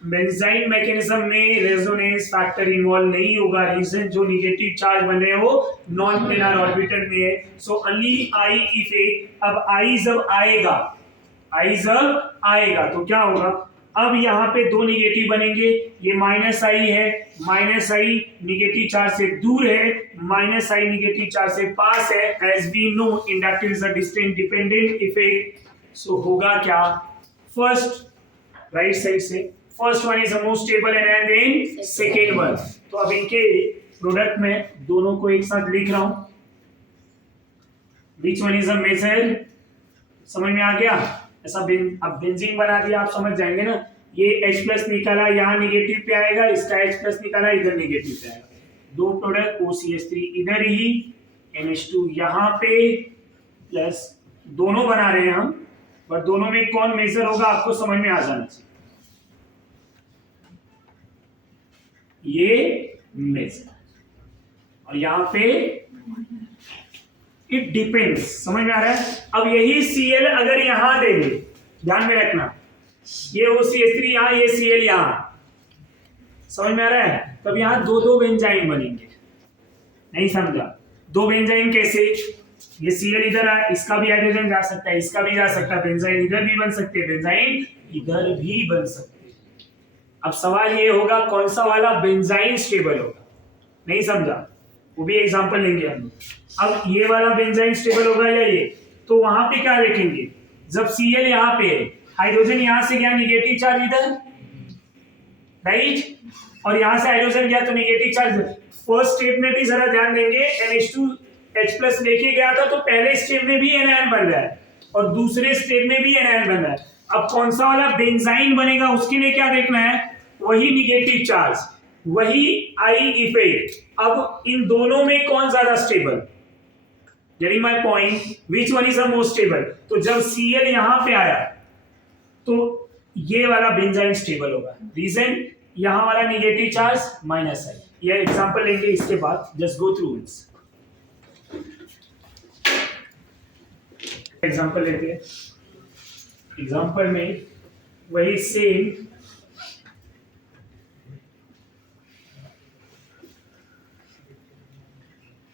बेंजाइन मैकेनिज्म में रेजोनेंस फैक्टर इन्वॉल्व नहीं होगा। रीजन जो नेगेटिव चार्ज बन रहे हैं वो नॉन प्लेनर ऑर्बिटल में है, सो ओनली आई इफेक्ट। अब आई जब आएगा तो क्या होगा? अब यहाँ पे दो निगेटिव बनेंगे, ये माइनस आई है, माइनस आई निगेटिव चार्ज से दूर है, माइनस आई निगेटिव चार्ज से पास है। As we know inductor is a distant dependent effect, so होगा क्या? फर्स्ट राइट साइड से, first one is the most stable and then second one. तो अब इनके प्रोडक्ट में दोनों को एक साथ लिख रहा हूं, which one is a major, समझ में आ गया? ऐसा अब बेंजीन बना दिया, आप समझ जाएंगे ना। ये H प्लस निकाला, यहाँ निगेटिव पे आएगा, इसका H प्लस निकाला, इधर निगेटिव पे आएगा। दो प्रोडक्ट OCH3 इधर ही, NH2 यहाँ पे, प्लस दोनों बना रहे हैं हम, बट दोनों में कौन मेजर होगा आपको समझ में आ जाना चाहिए। ये मेजर, और यहाँ पे इट डिपेंड्स, समझ में आ रहा है? अब यही Cl अगर यहां देंगे, ध्यान में रखना, ये OCH3 यहां, ये Cl यहां, समझ में आ रहा है? तब यहां दो दो बेंजाइन बनेंगे, नहीं समझा? दो बेंजाइन कैसे? ये Cl इधर है, इसका भी हाइड्रोजन जा सकता है, इसका भी जा सकता है, बेंजाइन इधर भी बन सकते हैं, बेंजाइन इधर भी बन सकते हैं। अब सवाल ये होगा कौन सा वाला बेंजाइन स्टेबल होगा, नहीं समझा? वो भी एग्जांपल लेंगे हम। अब ये वाला बेंजाइन स्टेबल होगा या ये, तो वहां पे क्या देखेंगे? जब Cl यहाँ पे है, हाइड्रोजन यहां से गया, निगेटिव चार्ज इधर, राइट? और यहां से हाइड्रोजन गया तो निगेटिव चार्ज। फर्स्ट स्टेप में भी जरा ध्यान देंगे, NH2H+ लेके गया था, तो पहले स्टेप में भी एनायन बन रहा है और दूसरे स्टेप में भी एनायन बन रहा है। अब कौन सा वाला बेंजाइन बनेगा उसके लिए क्या देखना है? वही निगेटिव चार्ज, वही आई इफेक्ट। अब इन दोनों में कौन ज्यादा stable? Getting my point, which one is the most stable? तो जब Cl यहां पे आया तो ये वाला बेंजाइन स्टेबल होगा। रीजन, यहां वाला निगेटिव चार्ज माइनस है। ये एग्जांपल लेंगे इसके बाद, just go through it's. Example लेते हैं, एग्जांपल में वही सेम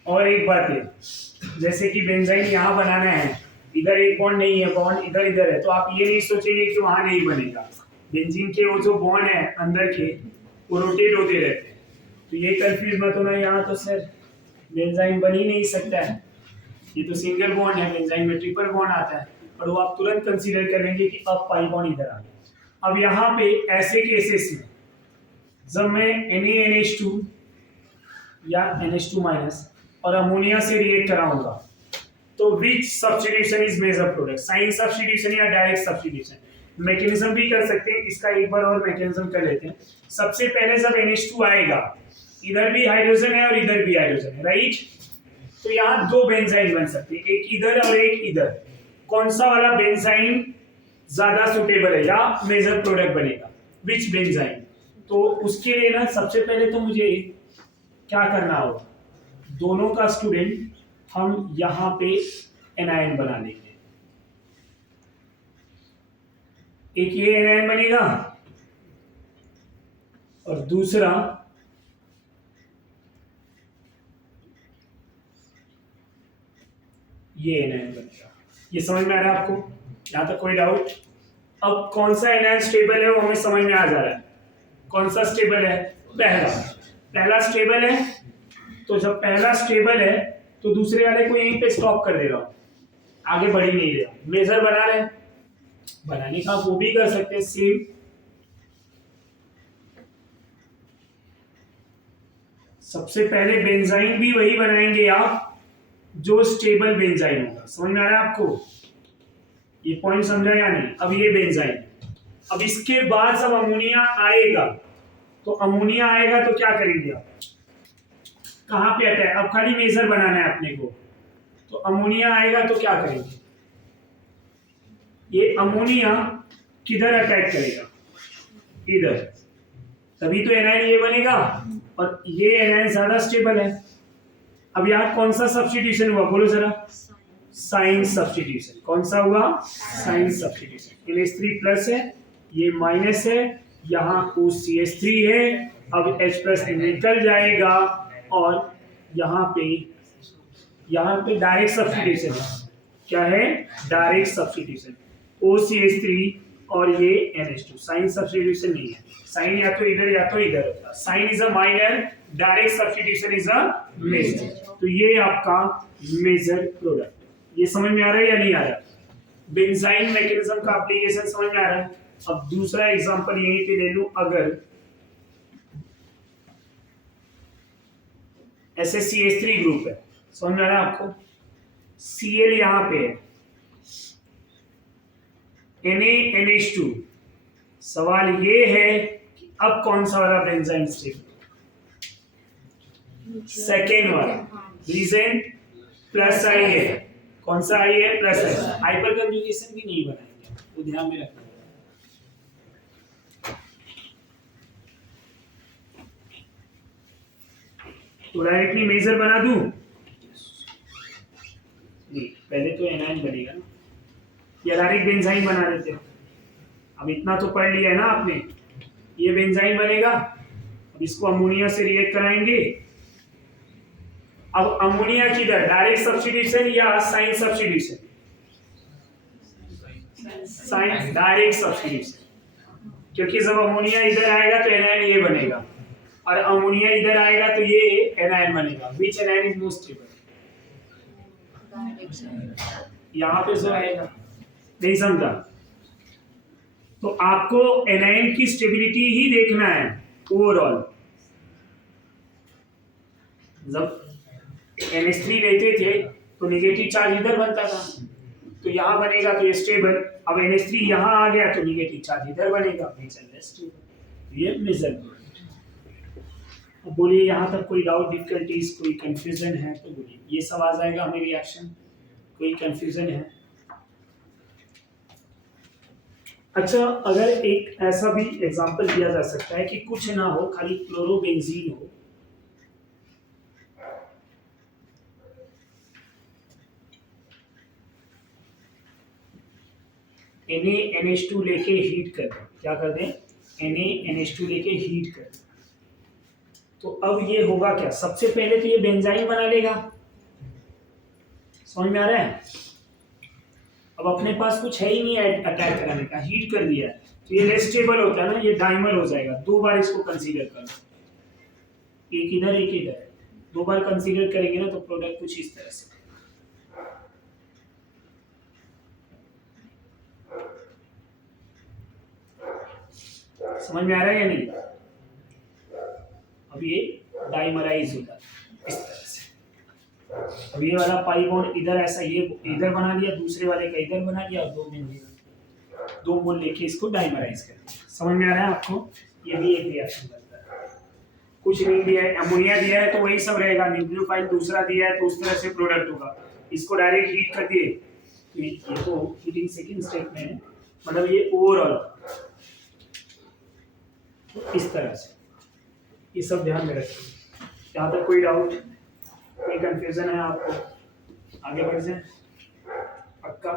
और एक बात है, जैसे कि बेंजाइन यहाँ बनाना है, इधर एक बॉन्ड नहीं है, बॉन्ड इधर इधर है, तो आप ये नहीं सोचेंगे कि वहां नहीं बनेगा। बेंजीन के वो जो बॉन्ड है अंदर के, वो रोटेट होते रहते हैं, तो ये कंफ्यूज मत होना। यहाँ तो सर बेंजाइन बन ही नहीं सकता है, ये तो सिंगल बॉन्ड है, बेंजाइन में ट्रिपल बॉन्ड आता है, और वो आप तुरंत कंसीडर करेंगे कि अब पाई बॉन्ड इधर आ गया। अब यहाँ पे ऐसे केसेस में जब मैं NaNH2 या NH2 माइनस और अमोनिया से रिएक्ट कराऊंगा, तो which substitution is major product? Cine substitution या डायरेक्ट सब्स्टिट्यूशन? मैकेनिज्म भी कर सकते हैं, इसका एक बार और मैकेनिज्म कर लेते हैं। सबसे पहले जब NH2 आएगा, इधर भी हाइड्रोजन है और इधर भी हाइड्रोजन है, राइट? तो यहाँ दो बेंजाइन बन सकते हैं, एक इधर और एक इधर। कौन सा वाला बेंजाइन ज्यादा सुटेबल है या मेजर प्रोडक्ट बनेगा? विच बेंजाइन? तो उसके लिए ना सबसे पहले तो मुझे क्या करना होगा, दोनों का स्टूडेंट हम यहां पे एनायन बना लेंगे। एक ये एनायन बनेगा और दूसरा ये एनायन बनेगा। ये समझ में आ रहा है आपको? यहां तक कोई डाउट? अब कौन सा एनायन स्टेबल है वो हमें समझ में आ जा रहा है। कौन सा स्टेबल है? पहला स्टेबल है। तो जब पहला स्टेबल है तो दूसरे वाले को यहीं पे स्टॉप कर दे रहा हूं, आगे बढ़ ही नहीं रहा। मेजर बना रहे, बनाने का वो भी कर सकते हैं सेम, सबसे पहले बेंजाइन भी वही बनाएंगे आप जो स्टेबल बेंजाइन होगा। समझ में आ रहा है आपको? ये पॉइंट समझा या नहीं? अब ये बेंजाइन, अब इसके बाद जब अमोनिया आएगा तो अमोनिया आएगा तो क्या करेंगे आप? कहाँ पे अटैक? अब खाली मेजर बनाना है अपने को। तो अमोनिया आएगा तो क्या करेंगे? ये अमोनिया किधर अटैक करेगा? इधर, तभी तो एनायन ये बनेगा और ये एनायन ज्यादा स्टेबल है। अब यहाँ कौन सा सब्स्टिट्यूशन हुआ बोलो जरा? Cine substitution. कौन सा हुआ? Sign substitution. NH3 प्लस है, ये माइनस है, यहाँ OCH3 है। अब H प्लस निकल जाएगा और यहाँ पे डायरेक्ट सब्स्टिट्यूशन है। क्या है? Direct substitution. OCH3 और ये NH2। साइन सब्स्टिट्यूशन नहीं है। साइन या तो इधर या तो इधर होता। Cine is a minor, direct substitution is a major. तो ये आपका मेजर प्रोडक्ट। ये समझ में आ रहा है या नहीं आ रहा? बेंजाइन मैकेनिज्म का एप्लीकेशन समझ में आ रहा है? अब दूसरा एग्जांपल यहीं पे ले लूं, अगर ऐसे CH3 ग्रुप है, समझ में आ रहा है आपको? Cl यहां पे है, NaNH2। सवाल ये है कि अब कौन सा वाला बेंजाइन स्टेबल? सेकेंड वाला। रीजन प्लस आई है। कौन सा आई है? प्लस आई। हाइपर कंजुगेशन भी नहीं बनाएंगे, वो ध्यान में रखना। तो डायरेक्टली मेजर बना दूं? नहीं, पहले तो एनायन बनेगा ना, या डायरेक्ट बेंजाइन बना देते हो। अब इतना तो पढ़ लिया है ना आपने, ये बेंजाइन बनेगा। अब इसको अमोनिया से रिएक्ट कराएंगे। अब अमोनिया किधर? डायरेक्ट सब्स्टिट्यूशन या cine substitution? Cine, direct substitution. क्योंकि जब अमोनिया इधर आएगा तो एनायन ये बनेगा और अमोनिया इधर आएगा तो ये एनायन बनेगा। विच एनायन इज मोस्ट स्टेबल? यहाँ पे जो आएगा, नहीं समझा? तो आपको एनायन की स्टेबिलिटी ही देखना है ओवरऑल। जब NH3 लेते थे तो नेगेटिव चार्ज इधर बनता था, तो यहाँ बनेगा तो ये स्टेबल। अब NH3 यहाँ आ गया तो नेगेटिव चार्ज इधर बनेगा, स्टेबल। ये मेजरमेंट। अब बोलिए यहाँ तक कोई डाउट, डिफिकल्टीज, कोई कंफ्यूजन है तो बोलिए। ये सब आ जाएगा हमें रिएक्शन। कोई कंफ्यूजन है? अच्छा, अगर एक ऐसा भी एग्जांपल दिया जा सकता है कि कुछ ना हो, खाली क्लोरोबेंजीन हो, NaNH2 लेके हीट कर दें। क्या कर दें? NaNH2 लेके हीट कर दें। तो अब ये होगा क्या? सबसे पहले तो ये बेंजाइन बना लेगा। समझ में आ रहा है? अब अपने पास कुछ है ही नहीं अटैक कराने का, हीट कर दिया है तो ये लेस स्टेबल होता है ना, ये डाइमर हो जाएगा। दो बार इसको कंसीडर करो, एक इधर एक इधर, दो बार कंसीडर करेंगे ना तो प्रोडक्ट कुछ इस तरह से। समझ में आ रहा है या नहीं? अब ये डाइमराइज होता है इस तरह से। अब ये वाला पाई बॉन्ड इधर ऐसा ये इधर बना लिया, दूसरे वाले का इधर बना लिया, और दो मोल लेके इसको डाइमराइज कर दिया। समझ में आ रहा है आपको? ये भी एक रिएक्शन करता है। कुछ नहीं दिया है, अमोनिया दिया है तो वही सब रहेगा, न्यूक्लियोफाइल दूसरा दिया है तो उस तरह से प्रोडक्ट होगा। इसको डायरेक्ट हीट कर दिए तो ये तो हीटिंग सेकंड स्टेप में है, मतलब ये ओवरऑल इस तरह से। ये सब ध्यान में रखिए। यहाँ तक कोई डाउट, कोई कंफ्यूजन है आपको? आगे बढ़ जाए। पक्का?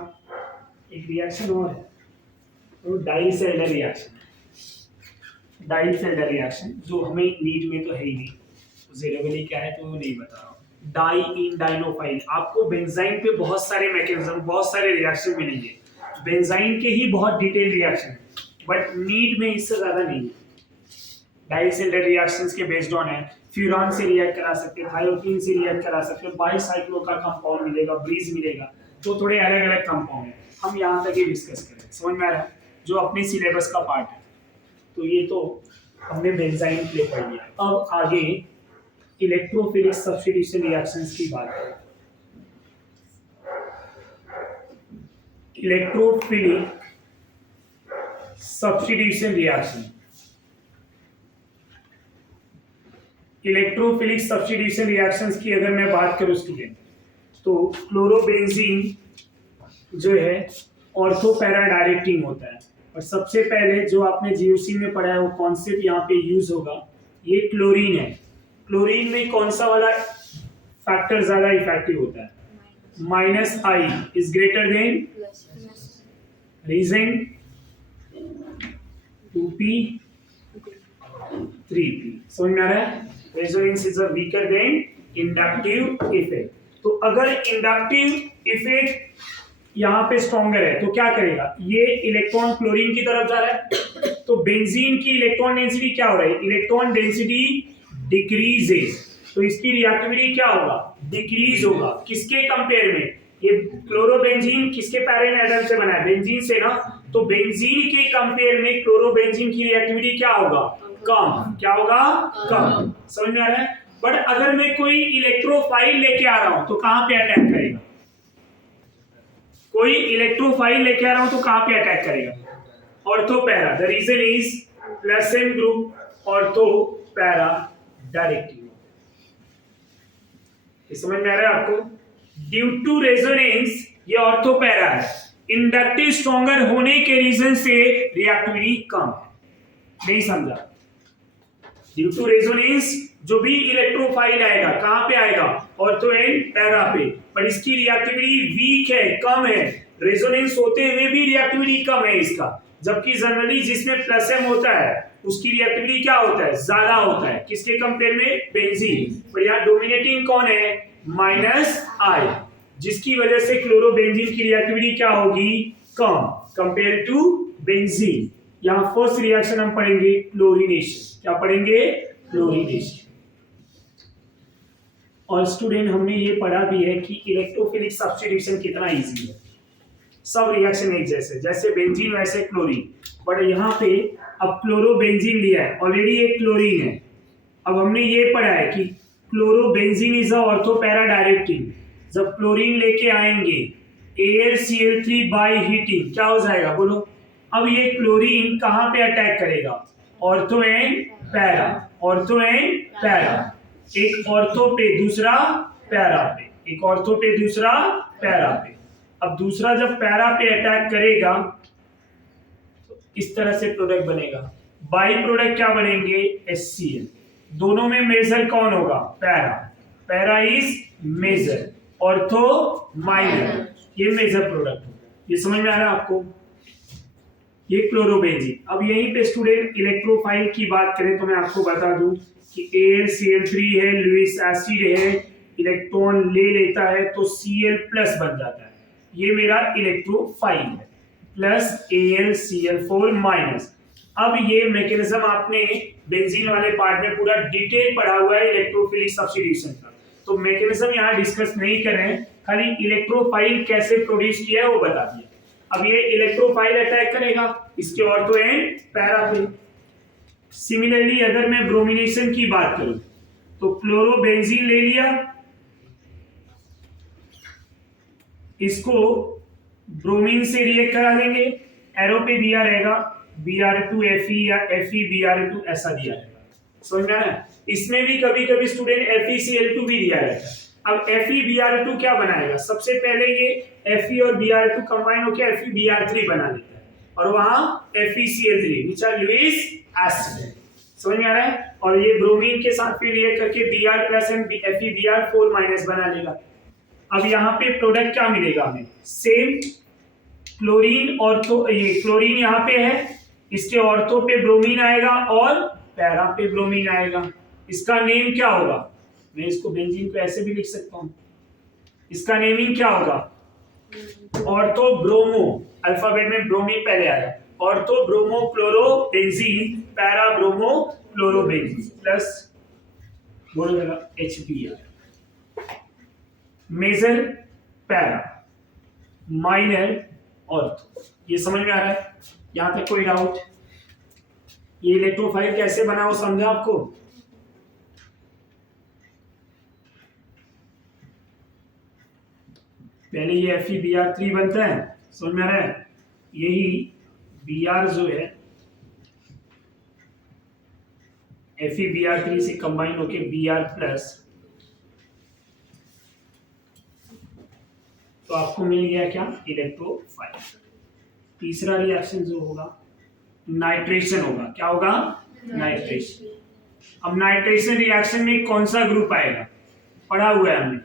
एक रिएक्शन और है, तो डाइसेल्डर रिएक्शन है। डाइसेल्डर रिएक्शन जो हमें नीड में तो है ही नहीं, जेरेबली क्या है तो वो नहीं बता रहा हूँ। डाई इन डाइनोफाइल, आपको बेंजाइन पे बहुत सारे मैकेनिज्म, बहुत सारे रिएक्शन मिलेंगे। बेंजाइन के ही बहुत डिटेल रिएक्शन है, बट नीड में इससे ज्यादा नहीं है। डाइसेल्डर रिएक्शंस के बेस्ड ऑन है, फ्यूरान से रिएक्ट करा सकते हैं, थायोटीन से रिएक्ट करा सकते हैं, बाईसाइक्लो का कंपाउंड मिलेगा, ब्रीज मिलेगा, तो थोड़े अलग अलग कंपाउंड है। हम यहाँ तक ही डिस्कस करें। समझ में आ रहा है? जो अपने सिलेबस का पार्ट है। तो ये तो हमने बेंजाइन प्ले पढ़ लिया। अब आगे इलेक्ट्रोफिलिक सब्स्टिट्यूशन रिएक्शंस की बात करें। Electrophilic substitution reaction, electrophilic substitution reactions की अगर मैं बात करूं स्टूडेंट, तो क्लोरोबेंजीन जो है ऑर्थो पैरा डायरेक्टिंग होता है। और सबसे पहले जो आपने जीओसी में पढ़ा है वो कॉन्सेप्ट यहाँ पे यूज होगा, ये क्लोरीन है। क्लोरीन में कौन सा वाला फैक्टर ज्यादा इफेक्टिव होता है? Minus I is greater than reason 2p 3p। समझ में आ रहा है? Resonance is a weaker than inductive effect. तो अगर इंडक्टिव इफेक्ट यहाँ पे स्ट्रॉन्गर है तो क्या करेगा? ये इलेक्ट्रॉन क्लोरीन की तरफ जा रहा है, तो बेंजीन की इलेक्ट्रॉन डेंसिटी क्या हो रहा है? इलेक्ट्रॉन डेंसिटी डिक्रीजेस, तो इसकी रिएक्टिविटी क्या होगा? डिक्रीज होगा। किसके कंपेयर में? ये क्लोरोबेंजीन किसके पैरेंट एटम से बना है? बेंजीन से ना। तो बेंजीन के कंपेयर में क्लोरोबेंजीन की रिएक्टिविटी क्या होगा? कम। क्या होगा? कम। समझ में आ रहा है? बट अगर मैं कोई इलेक्ट्रोफाइल लेके आ रहा हूं तो कहां पे अटैक करेगा? कोई इलेक्ट्रोफाइल लेके आ रहा हूं तो कहां पे अटैक करेगा? Ortho para. The reason is pleasant group ortho para directive. समझ में आ रहा है आपको? ड्यू टू रेजोनेंस ये ऑर्थो पैरा है, इंडक्टिव स्ट्रॉन्गर होने के रीजन से रिएक्टिविटी कम है। नहीं समझा? ड्यू टू रेजोनेंस जो भी इलेक्ट्रोफाइल आएगा कहां पे आएगा? ऑर्थो एंड पैरा पे, पर इसकी रिएक्टिविटी वीक है, कम है। रेजोनेंस होते हुए भी रिएक्टिविटी कम है इसका, जबकि जनरली जिसमें प्लस एम होता है उसकी रिएक्टिविटी क्या होता है? ज्यादा होता है। किसके कंपेयर में? बेंजीन। पर यहाँ डोमिनेटिंग कौन है? माइनस आई, जिसकी वजह से क्लोरोबेंजीन की रिएक्टिविटी क्या होगी? कम कंपेयर टू बेंजीन। यहाँ फर्स्ट रिएक्शन हम पढ़ेंगे क्लोरीनेशन। क्या पढ़ेंगे? क्लोरीनेशन। और स्टूडेंट हमने ये पढ़ा भी है कि इलेक्ट्रोफिलिक सब्स्टिट्यूशन कितना इजी है। सब रिएक्शन एक जैसे, जैसे बेंजीन वैसे क्लोरीन। बट यहाँ पे अब क्लोरोबेंजीन लिया है, ऑलरेडी एक क्लोरीन है। अब हमने ये पढ़ा है कि chlorobenzene is a ortho para directing. जब क्लोरीन लेके आएंगे AlCl3 बाय हीटिंग क्या हो जाएगा? बोलो। अब ये क्लोरीन कहां पे अटैक करेगा? Ortho and para. Ortho and para, एक ऑर्थो पे दूसरा पैरा पे, एक ऑर्थो पे दूसरा पैरा पे। अब दूसरा जब पैरा पे अटैक करेगा तो इस तरह से प्रोडक्ट बनेगा। बाई प्रोडक्ट क्या बनेंगे? HCl। दोनों में मेजर कौन होगा? Para. Para is major, ortho minor, ये मेजर प्रोडक्ट होगा। ये समझ में आ रहा है आपको? ये क्लोरोबेंजीन। अब यहीं पे स्टूडेंट इलेक्ट्रोफाइल की बात करें तो मैं आपको बता दूं कि AlCl3 है, लुईस एसिड है, इलेक्ट्रॉन ले लेता है तो Cl प्लस बन जाता है। ये मेरा इलेक्ट्रोफाइल है, प्लस AlCl4 माइनस। अब ये मैकेनिज्म आपने बेंजीन वाले पार्ट में पूरा डिटेल पढ़ा हुआ है इलेक्ट्रोफिलिक सब्स्टिट्यूशन का, तो मैकेनिज्म यहाँ डिस्कस नहीं कर रहे हैं, खाली इलेक्ट्रोफाइल कैसे प्रोड्यूस किया है वो बता दिया। अब ये इलेक्ट्रोफाइल अटैक करेगा इसके ऑर्थो एंड पैरा पे। सिमिलरली अगर मैं ब्रोमिनेशन की बात करूं तो क्लोरोबेंजीन ले लिया, इसको ब्रोमीन से रिएक्ट करा देंगे, एरो पे दिया रहेगा Br2Fe या FeBr2 ऐसा दिया रहेगा। समझ में आ रहा है? इसमें भी कभी कभी स्टूडेंट FeCl2 भी दिया रहता है। अब FeBr2 क्या बनाएगा? सबसे पहले ये Fe और Br2 कंबाइन होकर FeBr3 बना देता है, और वहां FeCl3 which are Lewis acid. समझ में आ रहा है? और ये ब्रोमीन के साथ फिर रिएक्ट करके Br plus and FeBr4 minus बना लेगा। अब यहाँ पे प्रोडक्ट क्या मिलेगा हमें? सेम क्लोरीन ऑर्थो, ये क्लोरीन यहाँ पे है, इसके ऑर्थो पे ब्रोमीन आएगा और पैरा पे ब्रोमीन आएगा। इसका नेम क्या होगा? मैं इसको बेंजीन को ऐसे भी लिख सकता हूं, इसका नेमिंग क्या होगा? ऑर्थो ब्रोमो, अल्फाबेट में ब्रोमीन पहले आएगा, ortho bromo chloro benzene, para bromo chloro benzene, plus बोलेगा HBr। Major para, minor ortho. ये समझ में आ रहा है? यहां तक कोई डाउट? ये इलेक्ट्रोफाइल कैसे बना वो समझा आपको? पहले ये FeBr3 बनता है, समझ में आ रहा है? यही Br जो है FeBr3 से कंबाइन होके Br प्लस, तो आपको मिल गया क्या? इलेक्ट्रोफाइल। तीसरा रिएक्शन जो होगा नाइट्रेशन होगा। क्या होगा? नाइट्रेशन। अब नाइट्रेशन रिएक्शन में कौन सा ग्रुप आएगा? पढ़ा हुआ है हमने,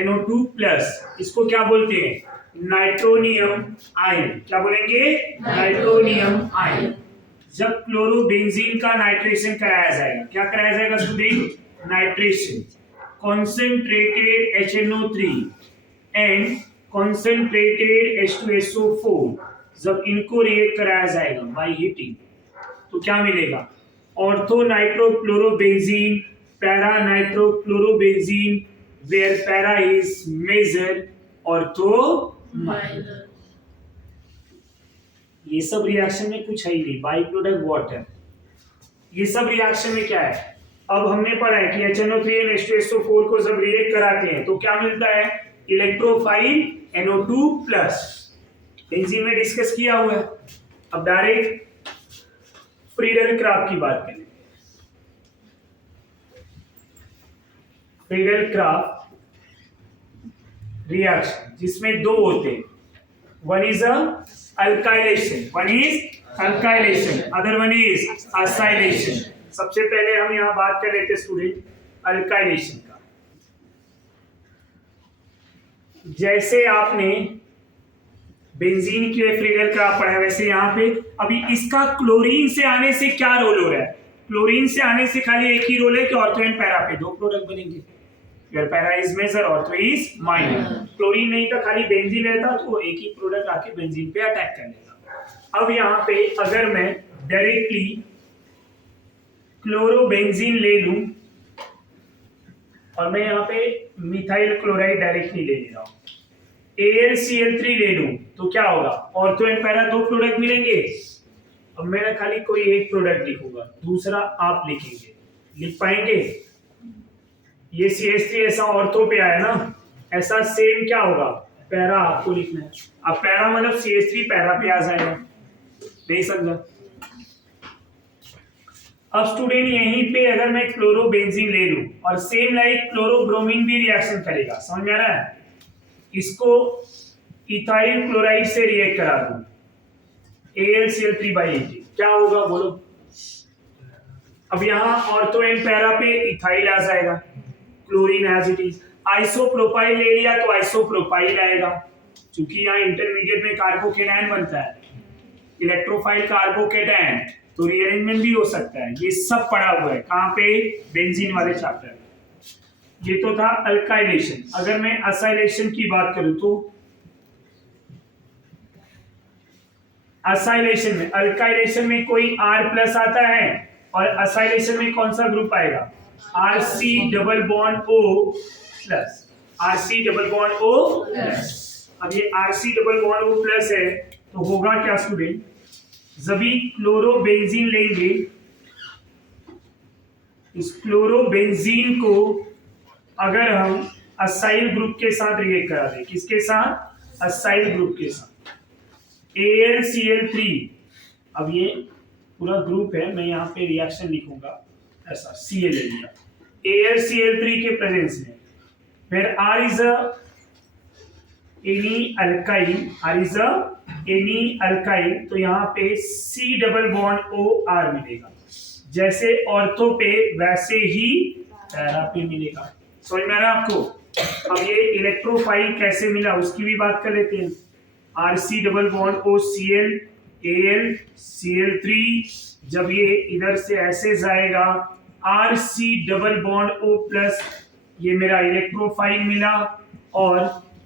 NO2 प्लस, इसको क्या बोलते हैं? Nitronium ion. क्या बोलेंगे? Nitronium ion. जब क्लोरोबेंजीन का नाइट्रेशन कराया जाएगा, क्या कराया जाएगा student? Nitration. Concentrated HNO3 and concentrated H2SO4, जब इनको रिएक्ट कराया जाएगा बाय हीटिंग, तो क्या मिलेगा? Ortho nitrochlorobenzene, para nitrochlorobenzene, where para is major, ortho minor. ये सब रिएक्शन में कुछ है ही नहीं, बाई प्रोडक्ट वाटर। ये सब रिएक्शन में क्या है? अब हमने पढ़ा है कि HNO3 और H2SO4 को जब रिएक्ट कराते हैं तो क्या मिलता है? Electrophile NO2 plus. बेंजीन में डिस्कस किया हुआ है। अब डायरेक्ट फ्रीडल क्राफ्ट की बात करें। फ्रीडल क्राफ्ट रिएक्शन जिसमें दो होते हैं, one is alkylation, one is alkylation, other one is acylation. सबसे पहले हम यहां बात कर लेते स्टूडेंट अल्काइलेशन का। जैसे आपने बेंजीन के लिए फ्रीडल क्राफ्ट पढ़ा है, वैसे यहाँ पे अभी इसका क्लोरीन से आने से क्या रोल हो रहा है? क्लोरीन से आने से खाली एक ही रोल है कि ऑर्थो एंड पैरा पे दो प्रोडक्ट बनेंगे, where para is major, ortho is minor. Chlorine नहीं था, खाली बेंजीन रहता तो एक ही प्रोडक्ट आके बेंजीन पे अटैक कर लेता। अब यहाँ पे अगर मैं डायरेक्टली क्लोरोबेंजीन ले लूं और मैं यहाँ पे मिथाइल क्लोराइड डायरेक्टली ले रहा हूं, AlCl3 ले लूं, तो क्या होगा? ऑर्थो एंड पैरा दो प्रोडक्ट मिलेंगे। अब मैं खाली कोई एक प्रोडक्ट लिखूंगा, दूसरा आप लिखेंगे, लिख पाएंगे? ये CH3 ऐसा ऑर्थो पे आया ना, ऐसा सेम क्या होगा? पैरा आपको लिखना है। अब पैरा मतलब CH3 पैरा पे आ जाएगा, नहीं समझा? अब स्टूडेंट यहीं पे अगर मैं क्लोरोबेंजीन ले लूं और सेम लाइक क्लोरोब्रोमीन भी रिएक्शन करेगा, समझ में आ रहा है? इसको इथाइल क्लोराइड से रिएक्ट करा दूं, AlCl3/18, क्या होगा बोलो? अब यहां ऑर्थो एंड पैरा पे इथाइल आ जाएगा, chlorine as it is. Isopropyl ले लिया तो आइसोप्रोपाइल आएगा, क्योंकि यहाँ इंटरमीडिएट में कार्बोकेटायन बनता है, इलेक्ट्रोफाइल कार्बोकेटायन, तो रीअरेंजमेंट भी हो सकता है। ये सब पढ़ा हुआ है कहाँ पे? बेंजीन वाले चैप्टर में। ये तो था अल्काइलेशन। अगर मैं असाइलेशन की बात करूं तो असाइलेशन में, अल्काइलेशन में कोई R प्लस आता है और असाइलेशन में कौन सा ग्रुप आएगा? RC double bond O plus, RC double bond O plus. अब ये RC double bond O plus है तो होगा क्या स्टूडेंट? जब भी क्लोरोबेंजीन लेंगे, इस क्लोरोबेंजीन को अगर हम असाइल ग्रुप के साथ रिएक्ट करा दें, किसके साथ? असाइल ग्रुप के साथ, AlCl3। अब ये पूरा ग्रुप है, मैं यहाँ पे रिएक्शन लिखूंगा ऐसा, Cl ले लिया, AlCl3 के प्रेजेंस में, फिर R is any alkyl, R is any alkyl, तो यहाँ पे C double bond O R मिलेगा। जैसे ऑर्थो पे वैसे ही पैरा पे मिलेगा। समझ में आ रहा है आपको? अब ये इलेक्ट्रोफाइल कैसे मिला उसकी भी बात कर लेते हैं। RC double bond O Cl AlCl3, जब ये इधर से ऐसे जाएगा, RC double bond O plus, ये मेरा इलेक्ट्रोफाइल मिला, और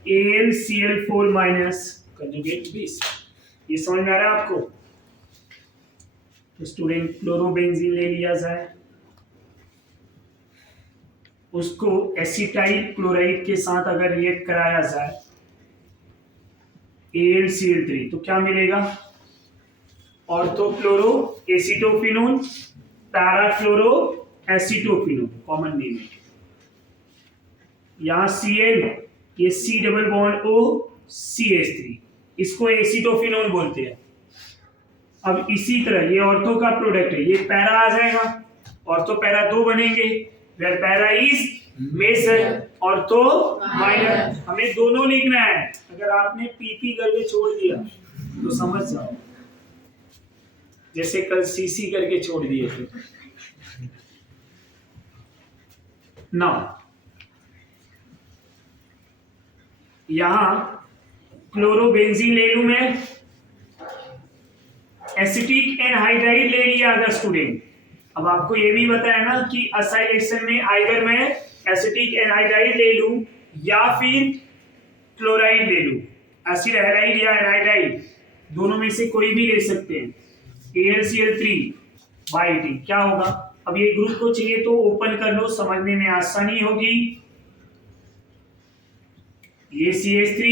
AlCl4 माइनस कंजुगेट बेस। ये समझ में आ रहा है आपको? तो स्टूडेंट क्लोरोबेंजीन ले लिया जाए, उसको एसिटाइल क्लोराइड के साथ अगर रिएक्ट कराया जाए AlCl3, तो क्या मिलेगा? ऑर्थोक्लोरो acetophenone, parachloro acetophenone, common name है। यहाँ Cl ये C double bond O CH3, इसको एसिटोफिनोन बोलते हैं। अब इसी तरह ये ऑर्थो का प्रोडक्ट है, ये पैरा आ जाएगा, ऑर्थो पैरा दो बनेंगे, where para is major ortho minor. हमें दोनों लिखना है, अगर आपने पीपी करके छोड़ दिया तो समझ जाओ, जैसे कल सीसी करके छोड़ दिए थे। नाउ यहां क्लोरोबेंजीन ले लूं मैं, एसिटिक एनहाइड्राइड ले लिया अगर स्टूडेंट। अब आपको ये भी बताया ना कि असाइलेशन में आइदर मैं एसिटिक एनहाइड्राइड ले लूं या फिर क्लोराइड ले लूं, एसिड हैलाइड या एनहाइड्राइड, दोनों में से कोई भी ले सकते हैं। AlCl3 बाय हीटिंग क्या होगा? अब ये ग्रुप को चाहिए तो ओपन कर लो, समझने में आसानी होगी। ये CH3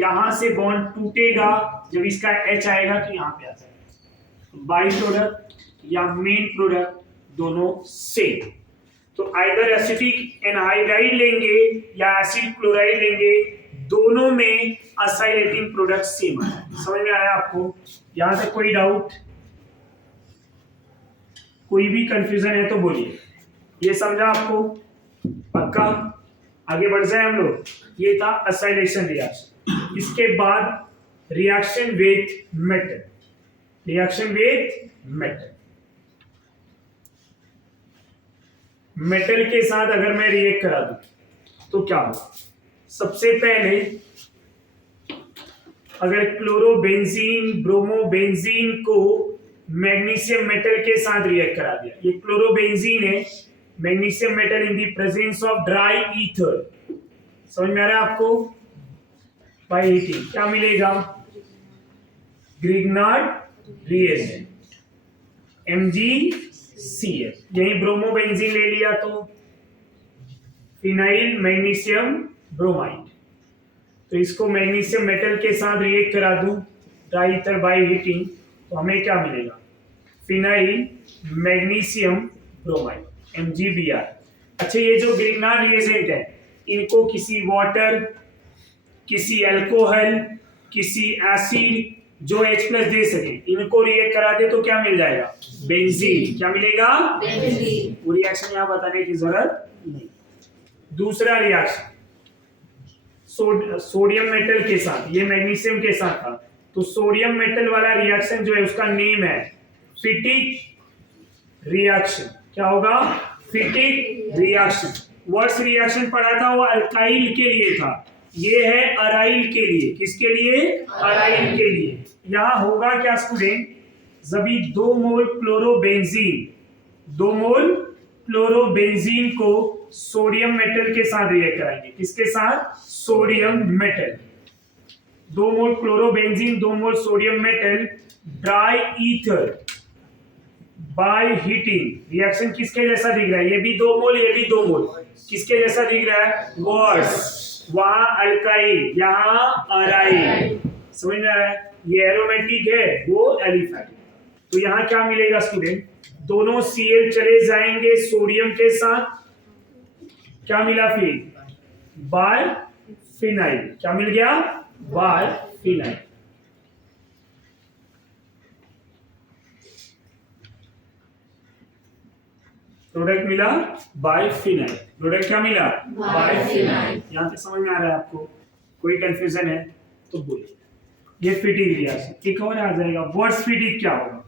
यहां से बॉन्ड टूटेगा जब इसका H आएगा तो यहां पे आ जाएगा। बाई प्रोडक्ट या मेन प्रोडक्ट दोनों सेम। तो आइदर एसिटिक एनहाइड्राइड लेंगे या एसिड क्लोराइड लेंगे, दोनों में असाइलेटिंग प्रोडक्ट सेम है। समझ में आया आपको? यहां तक कोई डाउट, कोई भी कंफ्यूजन है तो बोलिए। ये समझा आपको? पक्का? आगे बढ़ जाए हम लोग। ये था असाइलेशन रिएक्शन। इसके बाद reaction with metal, reaction with metal. Metal के साथ अगर मैं रिएक्ट करा दूं तो क्या होगा? सबसे पहले अगर क्लोरोबेंजीन ब्रोमोबेंजीन को मैग्नीशियम मेटल के साथ रिएक्ट करा दिया, ये क्लोरोबेंजीन है, magnesium metal in the presence of dry ether, समझ में आ रहा है आपको? बाय हीटिंग क्या मिलेगा? Grignard reagent MgCl। यही ब्रोमोबेंजीन ले लिया तो फिनाइल मैग्नीशियम ब्रोमाइड, तो इसको मैग्नीशियम मेटल के साथ रिएक्ट करा दूं ड्राई ईथर बाय हीटिंग, तो हमें क्या मिलेगा? Phenyl magnesium bromide MgBr। अच्छा, ये जो ग्रिग्नार्ड रिएजेंट है, इनको किसी वाटर, किसी अल्कोहल, किसी एसिड जो H+ दे सके, इनको रिएक्ट करा दे तो क्या मिल जाएगा? बेंजीन। क्या मिलेगा? बेंजीन। वो रिएक्शन यहां बताने की जरूरत नहीं। दूसरा रिएक्शन सोडियम मेटल के साथ, ये मैग्नीशियम के साथ था, तो सोडियम मेटल वाला रिएक्शन जो है उसका नेम है फिटिक रिएक्शन। क्या होगा? फिटिक रिएक्शन। वर्ड्स रिएक्शन पढ़ा था वो अल्काइल के लिए था, ये है अराइल के लिए। किसके लिए? अराइल के लिए। यहां होगा क्या स्टूडेंट? जब 2 मोल क्लोरोबेंजीन, 2 मोल क्लोरोबेंजीन को सोडियम मेटल के साथ रिएक्ट कराएंगे। किसके साथ? Sodium metal. 2 mole chlorobenzene, 2 mole sodium metal, dry ether by heating. Reaction किसके जैसा दिख रहा है? ये भी 2 मोल, ये भी 2 मोल। किसके जैसा दिख रहा है? वर्ड्स, वहां अल्काइल, यहां अराइल। समझ में आ रहा है? ये एरोमेटिक है, वो एलिफैटिक। तो यहां क्या मिलेगा स्टूडेंट? दोनों Cl चले जाएंगे सोडियम के साथ, क्या मिला फिर? Biphenyl. क्या मिल गया? Biphenyl. प्रोडक्ट मिला बाय फिनाइल। प्रोडक्ट क्या मिला? Biphenyl. यहां तक समझ में आ रहा है आपको? कोई कंफ्यूजन है तो बोलिए। ये फिटिक रिएक्शन। एक और आ जाएगा, वर्ड्स फिटिक क्या होगा?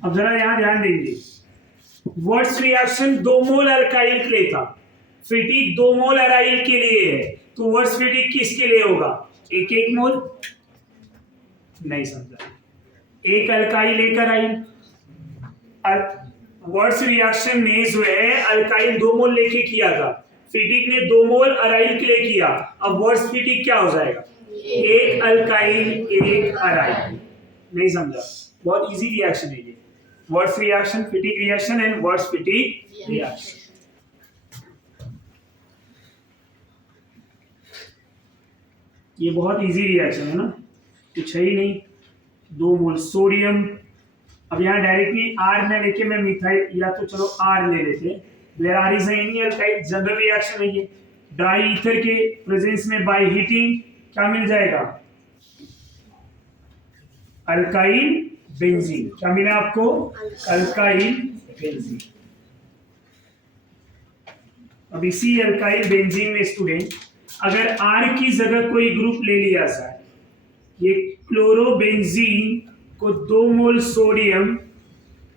अब जरा यहां ध्यान देंगे, वर्ड्स रिएक्शन 2 मोल अल्काइल के लिए था, फिटिक 2 मोल अराइल के लिए है, तो वर्ड्स फिटिक किसके लिए होगा? 1-1 मोल। नहीं समझा? एक अल्काइल एक अराइल। वर्ड्स रिएक्शन ने जो है अल्काइल 2 मोल लेके किया था, फिटिक ने 2 मोल अराइल के लिए किया। अब वर्ड्स फिटिक क्या हो जाएगा? 1 अल्काइल 1 अराइल। नहीं समझा? बहुत इजी रिएक्शन है ये, words reaction, फिटिक reaction and words फिटिक reaction. ये बहुत इजी रिएक्शन है ना, कुछ है ही नहीं। 2 मोल सोडियम अब यहाँ डायरेक्टली आर न लेके मैं मिथाइल, या तो चलो आर ले लेते हैं। Where R is any alkyl, general reaction है ये। ड्राई ईथर के प्रेजेंस में बाय हीटिंग क्या मिल जाएगा? Alkyl benzene. क्या मिला आपको? Alkyl benzene. अब इसी अल्काइल बेंजीन में स्टूडेंट अगर R की जगह कोई ग्रुप ले लिया जाए, ये क्लोरोबेंजीन को 2 मोल सोडियम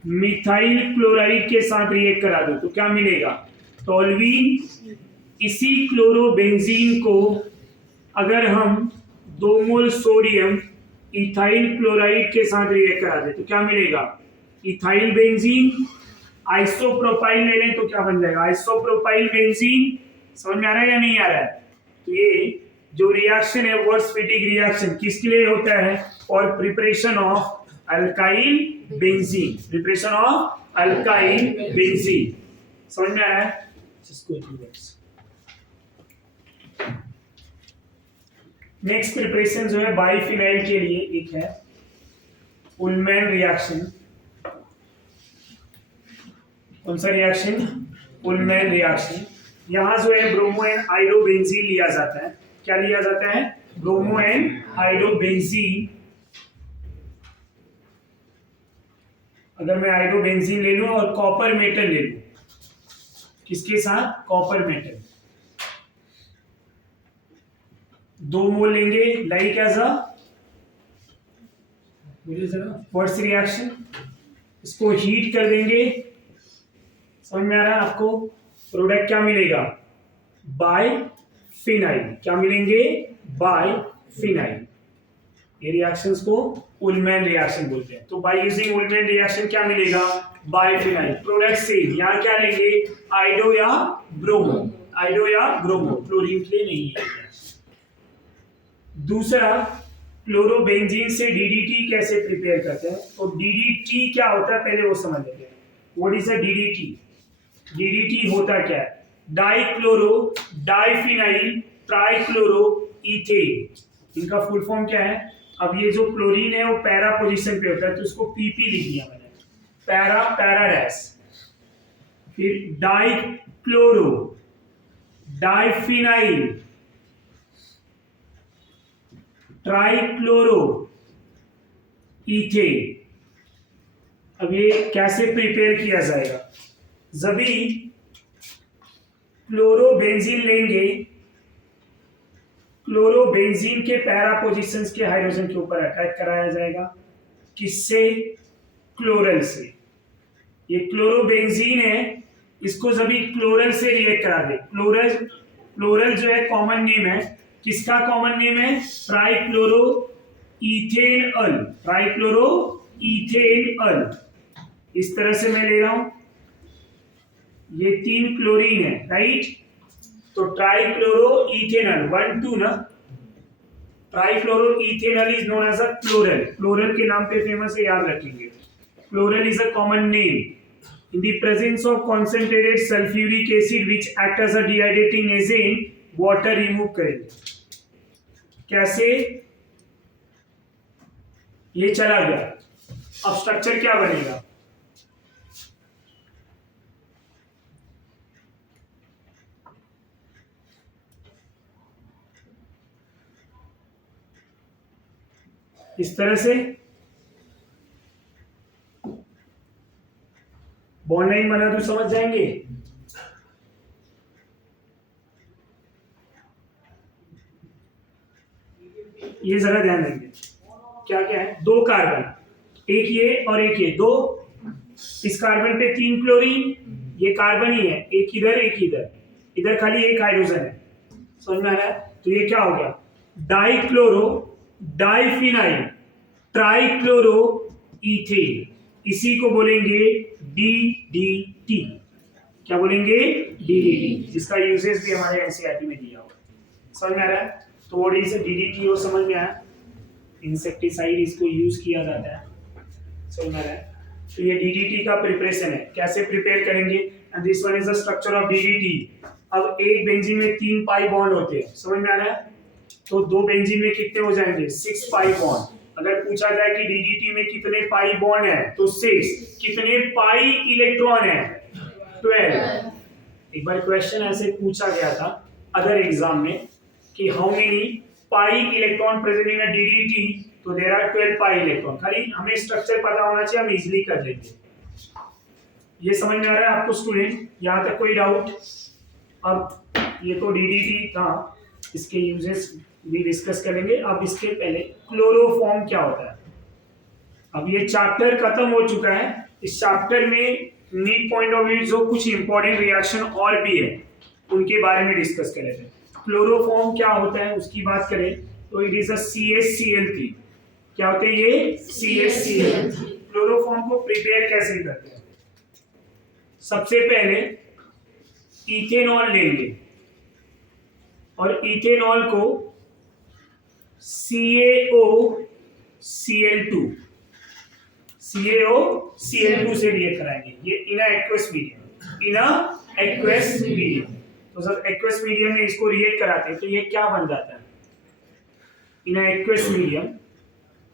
मिथाइल क्लोराइड के साथ रिएक्ट करा दो तो क्या मिलेगा? टोल्यूइन। इसी क्लोरोबेंजीन को अगर हम 2 मोल सोडियम इथाइल क्लोराइड के साथ रिएक्ट करा दे तो क्या मिलेगा? Ethyl benzene. आइसोप्रोपाइल ले लें तो क्या बन जाएगा? Isopropyl benzene. समझ में आ रहा है या नहीं आ रहा है? तो ये जो रिएक्शन है वर्ट्ज-फिटिंग रिएक्शन किसके लिए होता है? और preparation of alkyl benzene. Preparation of alkyl benzene. समझ में आ रहा है? नेक्स्ट प्रिपरेशन जो है बाइफिनाइल के लिए एक है उलमैन रिएक्शन। कौन सा रिएक्शन? Ullman reaction. यहां जो है ब्रोमो एंड आयोडोबेंजीन लिया जाता है। क्या लिया जाता है? Bromo and iodobenzene. अगर मैं आयोडोबेंजीन ले लूं और कॉपर मेटल ले लूं, किसके साथ? Copper metal. 2 मोल लेंगे लाइक एज अ, बोलिए जरा, फर्स्ट रिएक्शन। इसको हीट कर देंगे। समझ में आ रहा है आपको? प्रोडक्ट क्या मिलेगा? बाइफिनाइल। क्या मिलेंगे? बाइफिनाइल। ये रिएक्शंस को उलमैन रिएक्शन बोलते हैं। तो बाय यूजिंग उलमैन रिएक्शन क्या मिलेगा? बाइफिनाइल। प्रोडक्ट से यहाँ क्या लेंगे? आइडो या ब्रोमो। आइडो या ब्रोमो, क्लोरीन के लिए नहीं है। दूसरा, क्लोरोबेंजीन से डीडीटी कैसे प्रिपेयर करते हैं? तो डीडीटी क्या होता है पहले वो समझ लेते हैं। What is a DDT? DDT होता क्या है? Dichloro diphenyl trichloro ethane. इनका फुल फॉर्म क्या है? अब ये जो क्लोरीन है वो पैरा पोजीशन पे होता है तो इसको पीपी लिख दिया मैंने, पैरा पैराडैश। फिर डाइक्लोरो डाइफिनाइल ट्राइक्लोरो इथेन। अब ये कैसे प्रिपेयर किया जाएगा? जब भी क्लोरोबेंजीन लेंगे, क्लोरोबेंजीन के पैरा पोजीशंस के हाइड्रोजन के ऊपर अटैक कराया जाएगा। किससे? क्लोरल से। ये क्लोरोबेंजीन है, इसको जब भी क्लोरल से रिएक्ट करा दे, क्लोरल जो है कॉमन नेम है। किसका कॉमन नेम है? Trichloro ethanol. Trichloro ethanol. इस तरह से मैं ले रहा हूं, ये 3 क्लोरीन है, राइट? तो ट्राइक्लोरो इथेनॉल 1 2 ना। Trichloro ethanol is known as a chloral. Chloral के नाम पे फेमस है, याद रखेंगे। Chloral is a common name in the presence of concentrated sulfuric acid which act as a dehydrating agent, water remove करेंगे। कैसे? ये चला गया। अब स्ट्रक्चर क्या बनेगा? इस तरह से बॉन्ड लाइन बना तो समझ जाएंगे। ये जरा ध्यान देंगे क्या क्या है। 2 कार्बन, एक ये और एक ये, 2। इस कार्बन पे 3 क्लोरीन, ये कार्बन ही है, एक इधर एक इधर, इधर खाली एक हाइड्रोजन है। समझ में आ रहा है? तो ये क्या हो गया? Dichloro diphenyl trichloro ethane. इसी को बोलेंगे DDT। क्या बोलेंगे? DDT, जिसका यूजेस भी हमारे एनसीईआरटी में दिया हुआ है। समझ में आ रहा है? तो व्हाट इज DDT वो समझ में आया? इंसेक्टिसाइड इसको यूज किया जाता है। समझ में आ रहा है? तो ये DDT का प्रिपरेशन है। कैसे प्रिपेयर करेंगे? And this one is the structure of DDT। अब एक बेंजीन में 3 पाई बॉन्ड होते हैं। समझ में आ रहा है? तो 2 बेंजीन में कितने हो जाएंगे? 6 पाई बॉन्ड। अगर पूछा जाए कि डीडीटी में कितने पाई बॉन्ड है तो 6, कितने पाई इलेक्ट्रॉन है 12। एक बार क्वेश्चन ऐसे पूछा गया था अदर एग्जाम में कि how many pi electron present in a DDT, तो देयर आर 12 पाई इलेक्ट्रॉन। खाली हमें स्ट्रक्चर पता होना चाहिए, हम इजीली कर लेंगे। ये समझ में आ रहा है आपको स्टूडेंट? यहाँ तक कोई डाउट? अब ये तो डीडीटी था, इसके यूजेस भी डिस्कस करेंगे। अब इसके पहले क्लोरोफॉर्म क्या होता है। अब ये चैप्टर खत्म हो चुका है। इस चैप्टर में नीड पॉइंट ऑफ व्यू जो कुछ इंपॉर्टेंट रिएक्शन और भी है उनके बारे में डिस्कस करेंगे। क्लोरोफॉर्म क्या होता है उसकी बात करें तो इट इज अ CH-Cl3। क्या होते हैं ये? CH-Cl। क्लोरोफॉर्म को प्रिपेयर कैसे करते हैं? सबसे पहले इथेनॉल लेंगे और इथेनॉल को CaOCl2 से रिएक्ट कराएंगे। ये इन एक्वस मीडियम, तो जब एक्वस मीडियम में इसको रिएक्ट कराते हैं तो ये क्या बन जाता है? In aqueous medium,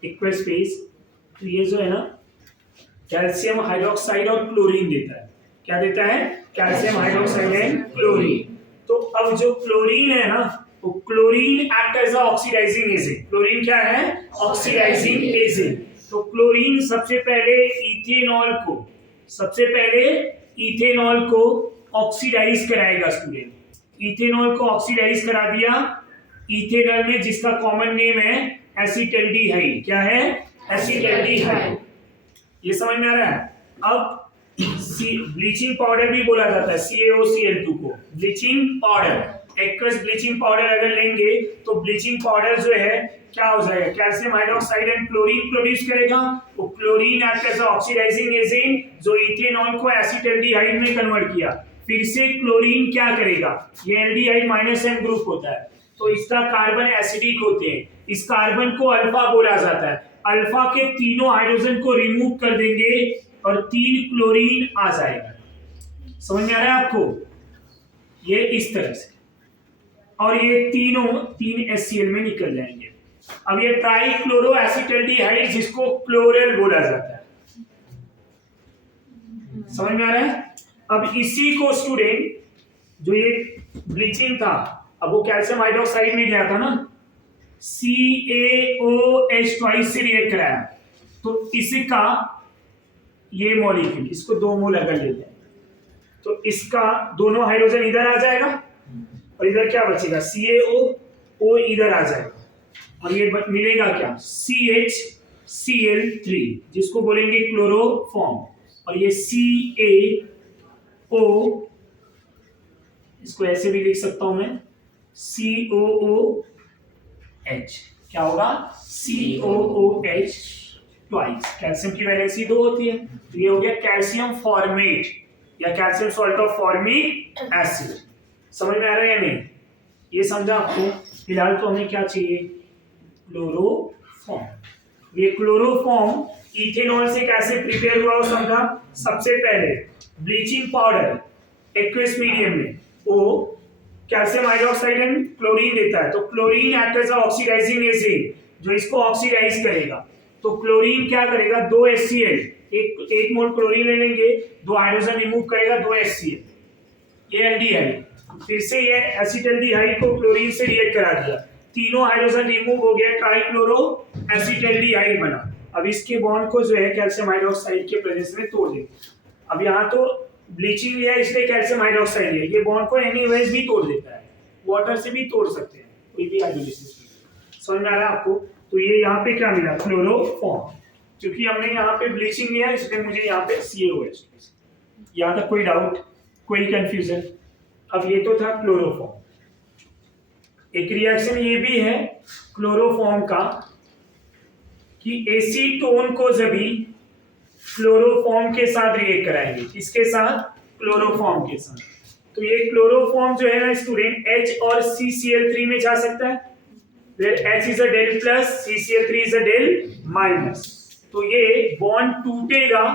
aqueous phase, तो ये जो है ना कैल्शियम हाइड्रोक्साइड और क्लोरीन देता है। क्या देता है? Calcium hydroxide and chlorine. तो अब जो क्लोरीन है ना, तो chlorine act as oxidising agent. Chlorine क्या है? Oxidising agent. तो क्लोरीन सबसे पहले इथेनॉल को ऑक्सीडाइज कराएगा स्टूडेंट। इथेनॉल को ऑक्सीडाइज करा दिया इथेनॉल में, जिसका कॉमन नेम है एसिटल्डिहाइड। क्या है? एसिटल्डिहाइड। ये समझ में आ रहा है? अब ब्लीचिंग पाउडर भी बोला जाता है CaOCl2 को, bleaching powder. Aqueous bleaching powder अगर लेंगे तो ब्लीचिंग पाउडर जो है क्या हो जाएगा? Calcium hydroxide and chlorine produce करेगा। तो chlorine act as oxidising agent जो इथेनॉल को एसिटल्डिहाइड में कन्वर्ट किया। फिर से क्लोरीन क्या करेगा? ये एल्डिहाइड -N ग्रुप होता है, तो इसका कार्बन एसिडिक होते हैं। इस कार्बन को अल्फा बोला जाता है। अल्फा के तीनों हाइड्रोजन को रिमूव कर देंगे और 3 क्लोरीन आ जाएगा। समझ में आ रहा है आपको? ये इस तरह से, और ये तीनों 3 HCl में निकल जाएंगे। अब ये ट्राइक्लोरो एसिटल्डिहाइड जिसको क्लोरल बोला जाता है। समझ में आ रहा है? अब इसी को स्टूडेंट, जो ये ब्लीचिंग था, अब वो कैल्शियम हाइड्रोक्साइड में गया था ना, CaOH से रिएक्ट कराया, तो इसका ये मॉलिक्यूल, इसको 2 मोल अगर लेते हैं तो इसका दोनों हाइड्रोजन इधर आ जाएगा और इधर क्या बचेगा? CaO इधर आ जाएगा और ये मिलेगा क्या? CH-Cl3 जिसको बोलेंगे क्लोरोफॉर्म। और ये CaO, इसको ऐसे भी लिख सकता हूं मैं, COOH। क्या होगा? COOH twice. कैल्शियम की वैलेंसी 2 होती है, तो ये हो गया कैल्शियम फॉर्मेट या calcium salt of formic acid. समझ में आ रहा है या नहीं? ये समझा आपको? फिलहाल तो हमें क्या चाहिए? क्लोरोफॉर्म। ये क्लोरोफॉर्म इथेनॉल से कैसे प्रिपेयर हुआ वो समझा। सबसे पहले ब्लीचिंग पाउडर एक्वस मीडियम में वो कैल्शियम हाइड्रोक्साइड एंड क्लोरीन देता है, तो chlorine act as oxidising agent जो इसको ऑक्सीडाइज करेगा। तो क्लोरीन क्या करेगा? 2 HCl, एक मोल क्लोरीन ले लेंगे, 2 हाइड्रोजन रिमूव करेगा, 2 HCl, ये एल्डिहाइड। फिर से ये एसिटल्डिहाइड को क्लोरीन से रिएक्ट करा दिया, तीनों हाइड्रोजन रिमूव हो गया, ट्राइक्लोरो एसिटल्डिहाइड बना। अब इसके बॉन्ड को जो है कैल्शियम हाइड्रोक्साइड के प्रेजेंस में तोड़ देंगे। अब यहाँ तो ब्लीचिंग लिया इसलिए कैल्शियम हाइड्रोक्साइड है, ये बॉन्ड को एनीवेज भी तोड़ देता है, वाटर से भी तोड़ सकते हैं, कोई भी हाइड्रोलिसिस। समझ में आ रहा है आपको? तो ये यहाँ पे क्या मिला? क्लोरोफॉर्म। क्योंकि हमने यहाँ पे ब्लीचिंग लिया इसलिए मुझे यहाँ पे CaOH। यहाँ तक कोई डाउट, कोई कंफ्यूजन? अब ये तो था क्लोरोफॉर्म। एक रिएक्शन ये भी है क्लोरोफॉर्म का कि एसीटोन को जब भी क्लोरोफॉर्म के साथ रिएक्ट कराएंगे, किसके साथ? क्लोरोफॉर्म के साथ। तो ये क्लोरोफॉर्म जो है ना स्टूडेंट H और CCl3 में जा सकता है, where H is a del plus, CCl3 is a del minus। तो ये बॉन्ड टूटेगा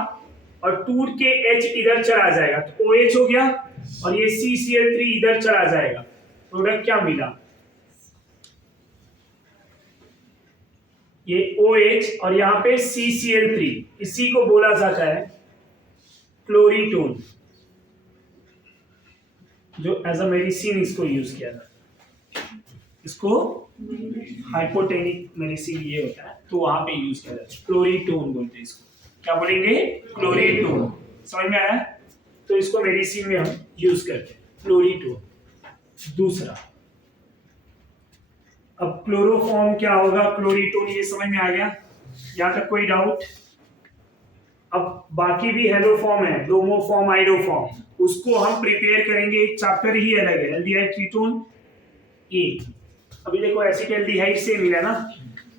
और टूट के H इधर चला जाएगा, तो OH हो गया, और ये CCl3 इधर चला जाएगा। प्रोडक्ट क्या मिला? ये OH और यहाँ पे CCl3, इसी को बोला जाता है क्लोरीटोन, जो एज अ मेडिसिन इसको यूज किया जाता है। इसको हाइपोटेनिक मेडिसिन ये होता है, तो वहां पे यूज किया जाता है, क्लोरीटोन बोलते हैं इसको। क्या बोलेंगे? क्लोरीटोन। समझ में आया? तो इसको मेडिसिन में हम यूज करते हैं, क्लोरीटोन। दूसरा, अब क्लोरोफॉर्म क्या होगा, क्लोरीटोन, ये समझ में आ गया? यहाँ तक कोई डाउट? अब बाकी भी हेलोफॉर्म है, ब्रोमोफॉर्म, आइडोफॉर्म, उसको हम प्रिपेयर करेंगे, एक चैप्टर ही अलग है, एल्डिहाइड कीटोन ए। अभी देखो एसिटाल्डिहाइड से मिला ना,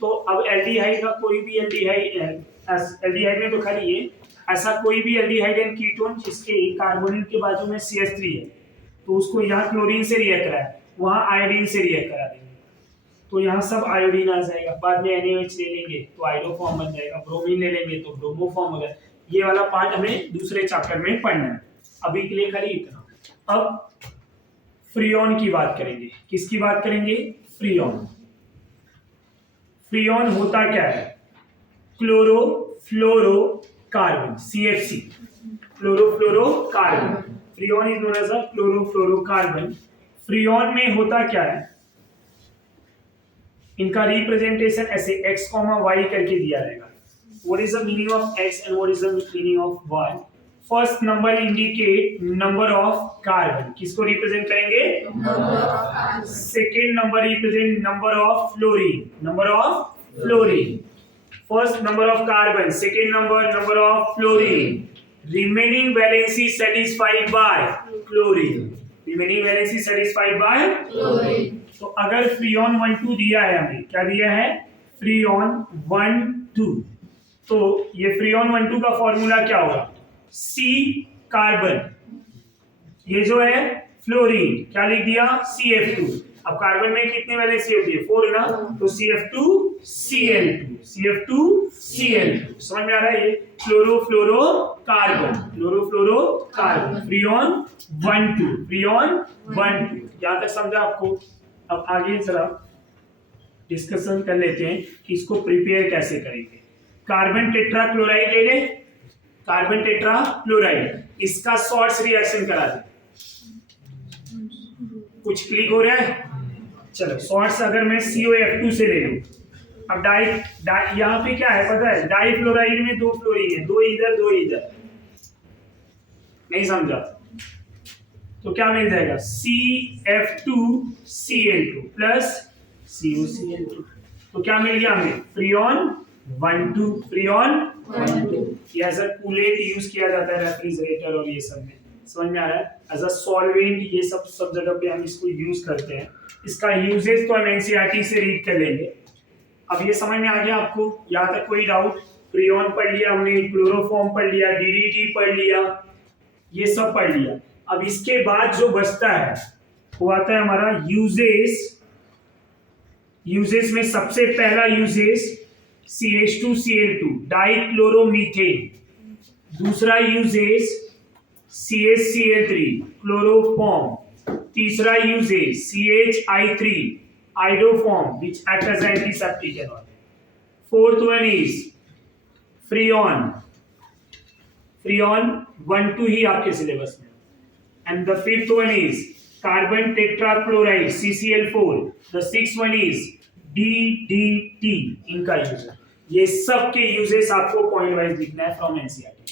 तो अब एल्डिहाइड का कोई भी एल्डिहाइड में तो खाली ये, ऐसा कोई भी एल्डिहाइड एंड कीटोन जिसके कार्बोनिल के बाजू में CH3 है, तो उसको यहाँ क्लोरीन से रिएक्ट करा है, वहाँ आयोडीन से रिएक्ट करा देंगे, तो यहाँ सब आयोडीन आ जाएगा। बाद में NaOH ले लेंगे तो आइडोफॉर्म बन जाएगा, ब्रोमीन ले लेंगे तो ब्रोमोफॉर्म हो जाएगा। ये वाला पार्ट हमें दूसरे चैप्टर में पढ़ना है, अभी के लिए खाली इतना। अब फ्रियोन की बात करेंगे। किसकी बात करेंगे? फ्रियोन। फ्रियोन होता क्या है? Chloro fluoro carbon, CFC, chloro fluoro carbon. Freon is known as a chloro fluoro carbon. Freon में होता क्या है? इनका रिप्रेजेंटेशन ऐसे x, y करके दिया रहेगा। What is the meaning of x and what is the meaning of y? First number indicate number of carbon. किसको रिप्रेजेंट करेंगे? Second number represent number of fluorine. Number of fluorine. First number of carbon. Second number of fluorine. Remaining valency satisfied by chlorine. Remaining valency satisfied by chlorine. तो अगर Freon 1,2 दिया है हमें, क्या दिया है? फ्रियोन 1,2, तो ये फ्रियोन 1,2 का फॉर्मूला क्या होगा? C कार्बन, ये जो है फ्लोरीन, क्या लिख दिया? CF2। अब कार्बन में कितनी वैलेंसी होती है? 4 ना, तो CF2Cl2, CF2Cl2। समझ में आ रहा है? ये chlorofluoro carbon, chlorofluoro carbon, Freon 1,2, Freon 1,2। यहां तक समझा आपको? अब आगे जरा डिस्कशन कर लेते हैं कि इसको प्रिपेयर कैसे करेंगे। कार्बन टेट्रा क्लोराइड ले ले, कार्बन टेट्रा क्लोराइड, इसका शॉर्ट्स रिएक्शन करा दे। कुछ क्लिक हो रहा है? चलो, शॉर्ट्स अगर मैं COF2 से ले लूं, अब यहाँ पे क्या है पता है? डाई फ्लोराइड में 2 फ्लोरीन है, 2 इधर 2 इधर, नहीं समझा? तो क्या मिल जाएगा? CF2Cl2 प्लस COCl2, तो क्या मिल गया हमें? Freon 1,2, Freon 1,2। ये एज अ कूलेंट यूज किया जाता है रेफ्रिजरेटर और ये सब में। समझ में आ रहा है? एज अ सॉल्वेंट, ये सब जगह पे हम इसको यूज करते हैं। इसका यूजेस तो हम NCERT से रीड कर लेंगे। अब ये समझ में आ गया आपको? यहाँ तक कोई डाउट? फ्रियोन पढ़ लिया हमने, क्लोरोफॉर्म पढ़ लिया, DDT पढ़ लिया, ये सब पढ़ लिया। अब इसके बाद जो बचता है वो आता है हमारा यूजेस। यूजेस में सबसे पहला यूजेस CH2Cl2 डाइक्लोरोमीथेन, दूसरा यूजेस CHCl3 क्लोरोफॉर्म, तीसरा uses CHI3 iodoform which act as antiseptic and all. Fourth one is Freon, Freon 1,2 ही आपके सिलेबस में। And the fifth one is carbon tetrachloride CCl4. The sixth one is DDT, इनका use. ये सब के uses आपको point wise लिखना है from NCERT।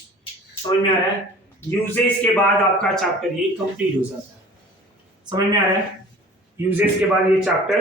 समझ में आ रहा है? यूजेस के बाद आपका चैप्टर ये कंप्लीट हो जाता है। समझ में आ रहा है? यूजेस के बाद ये चैप्टर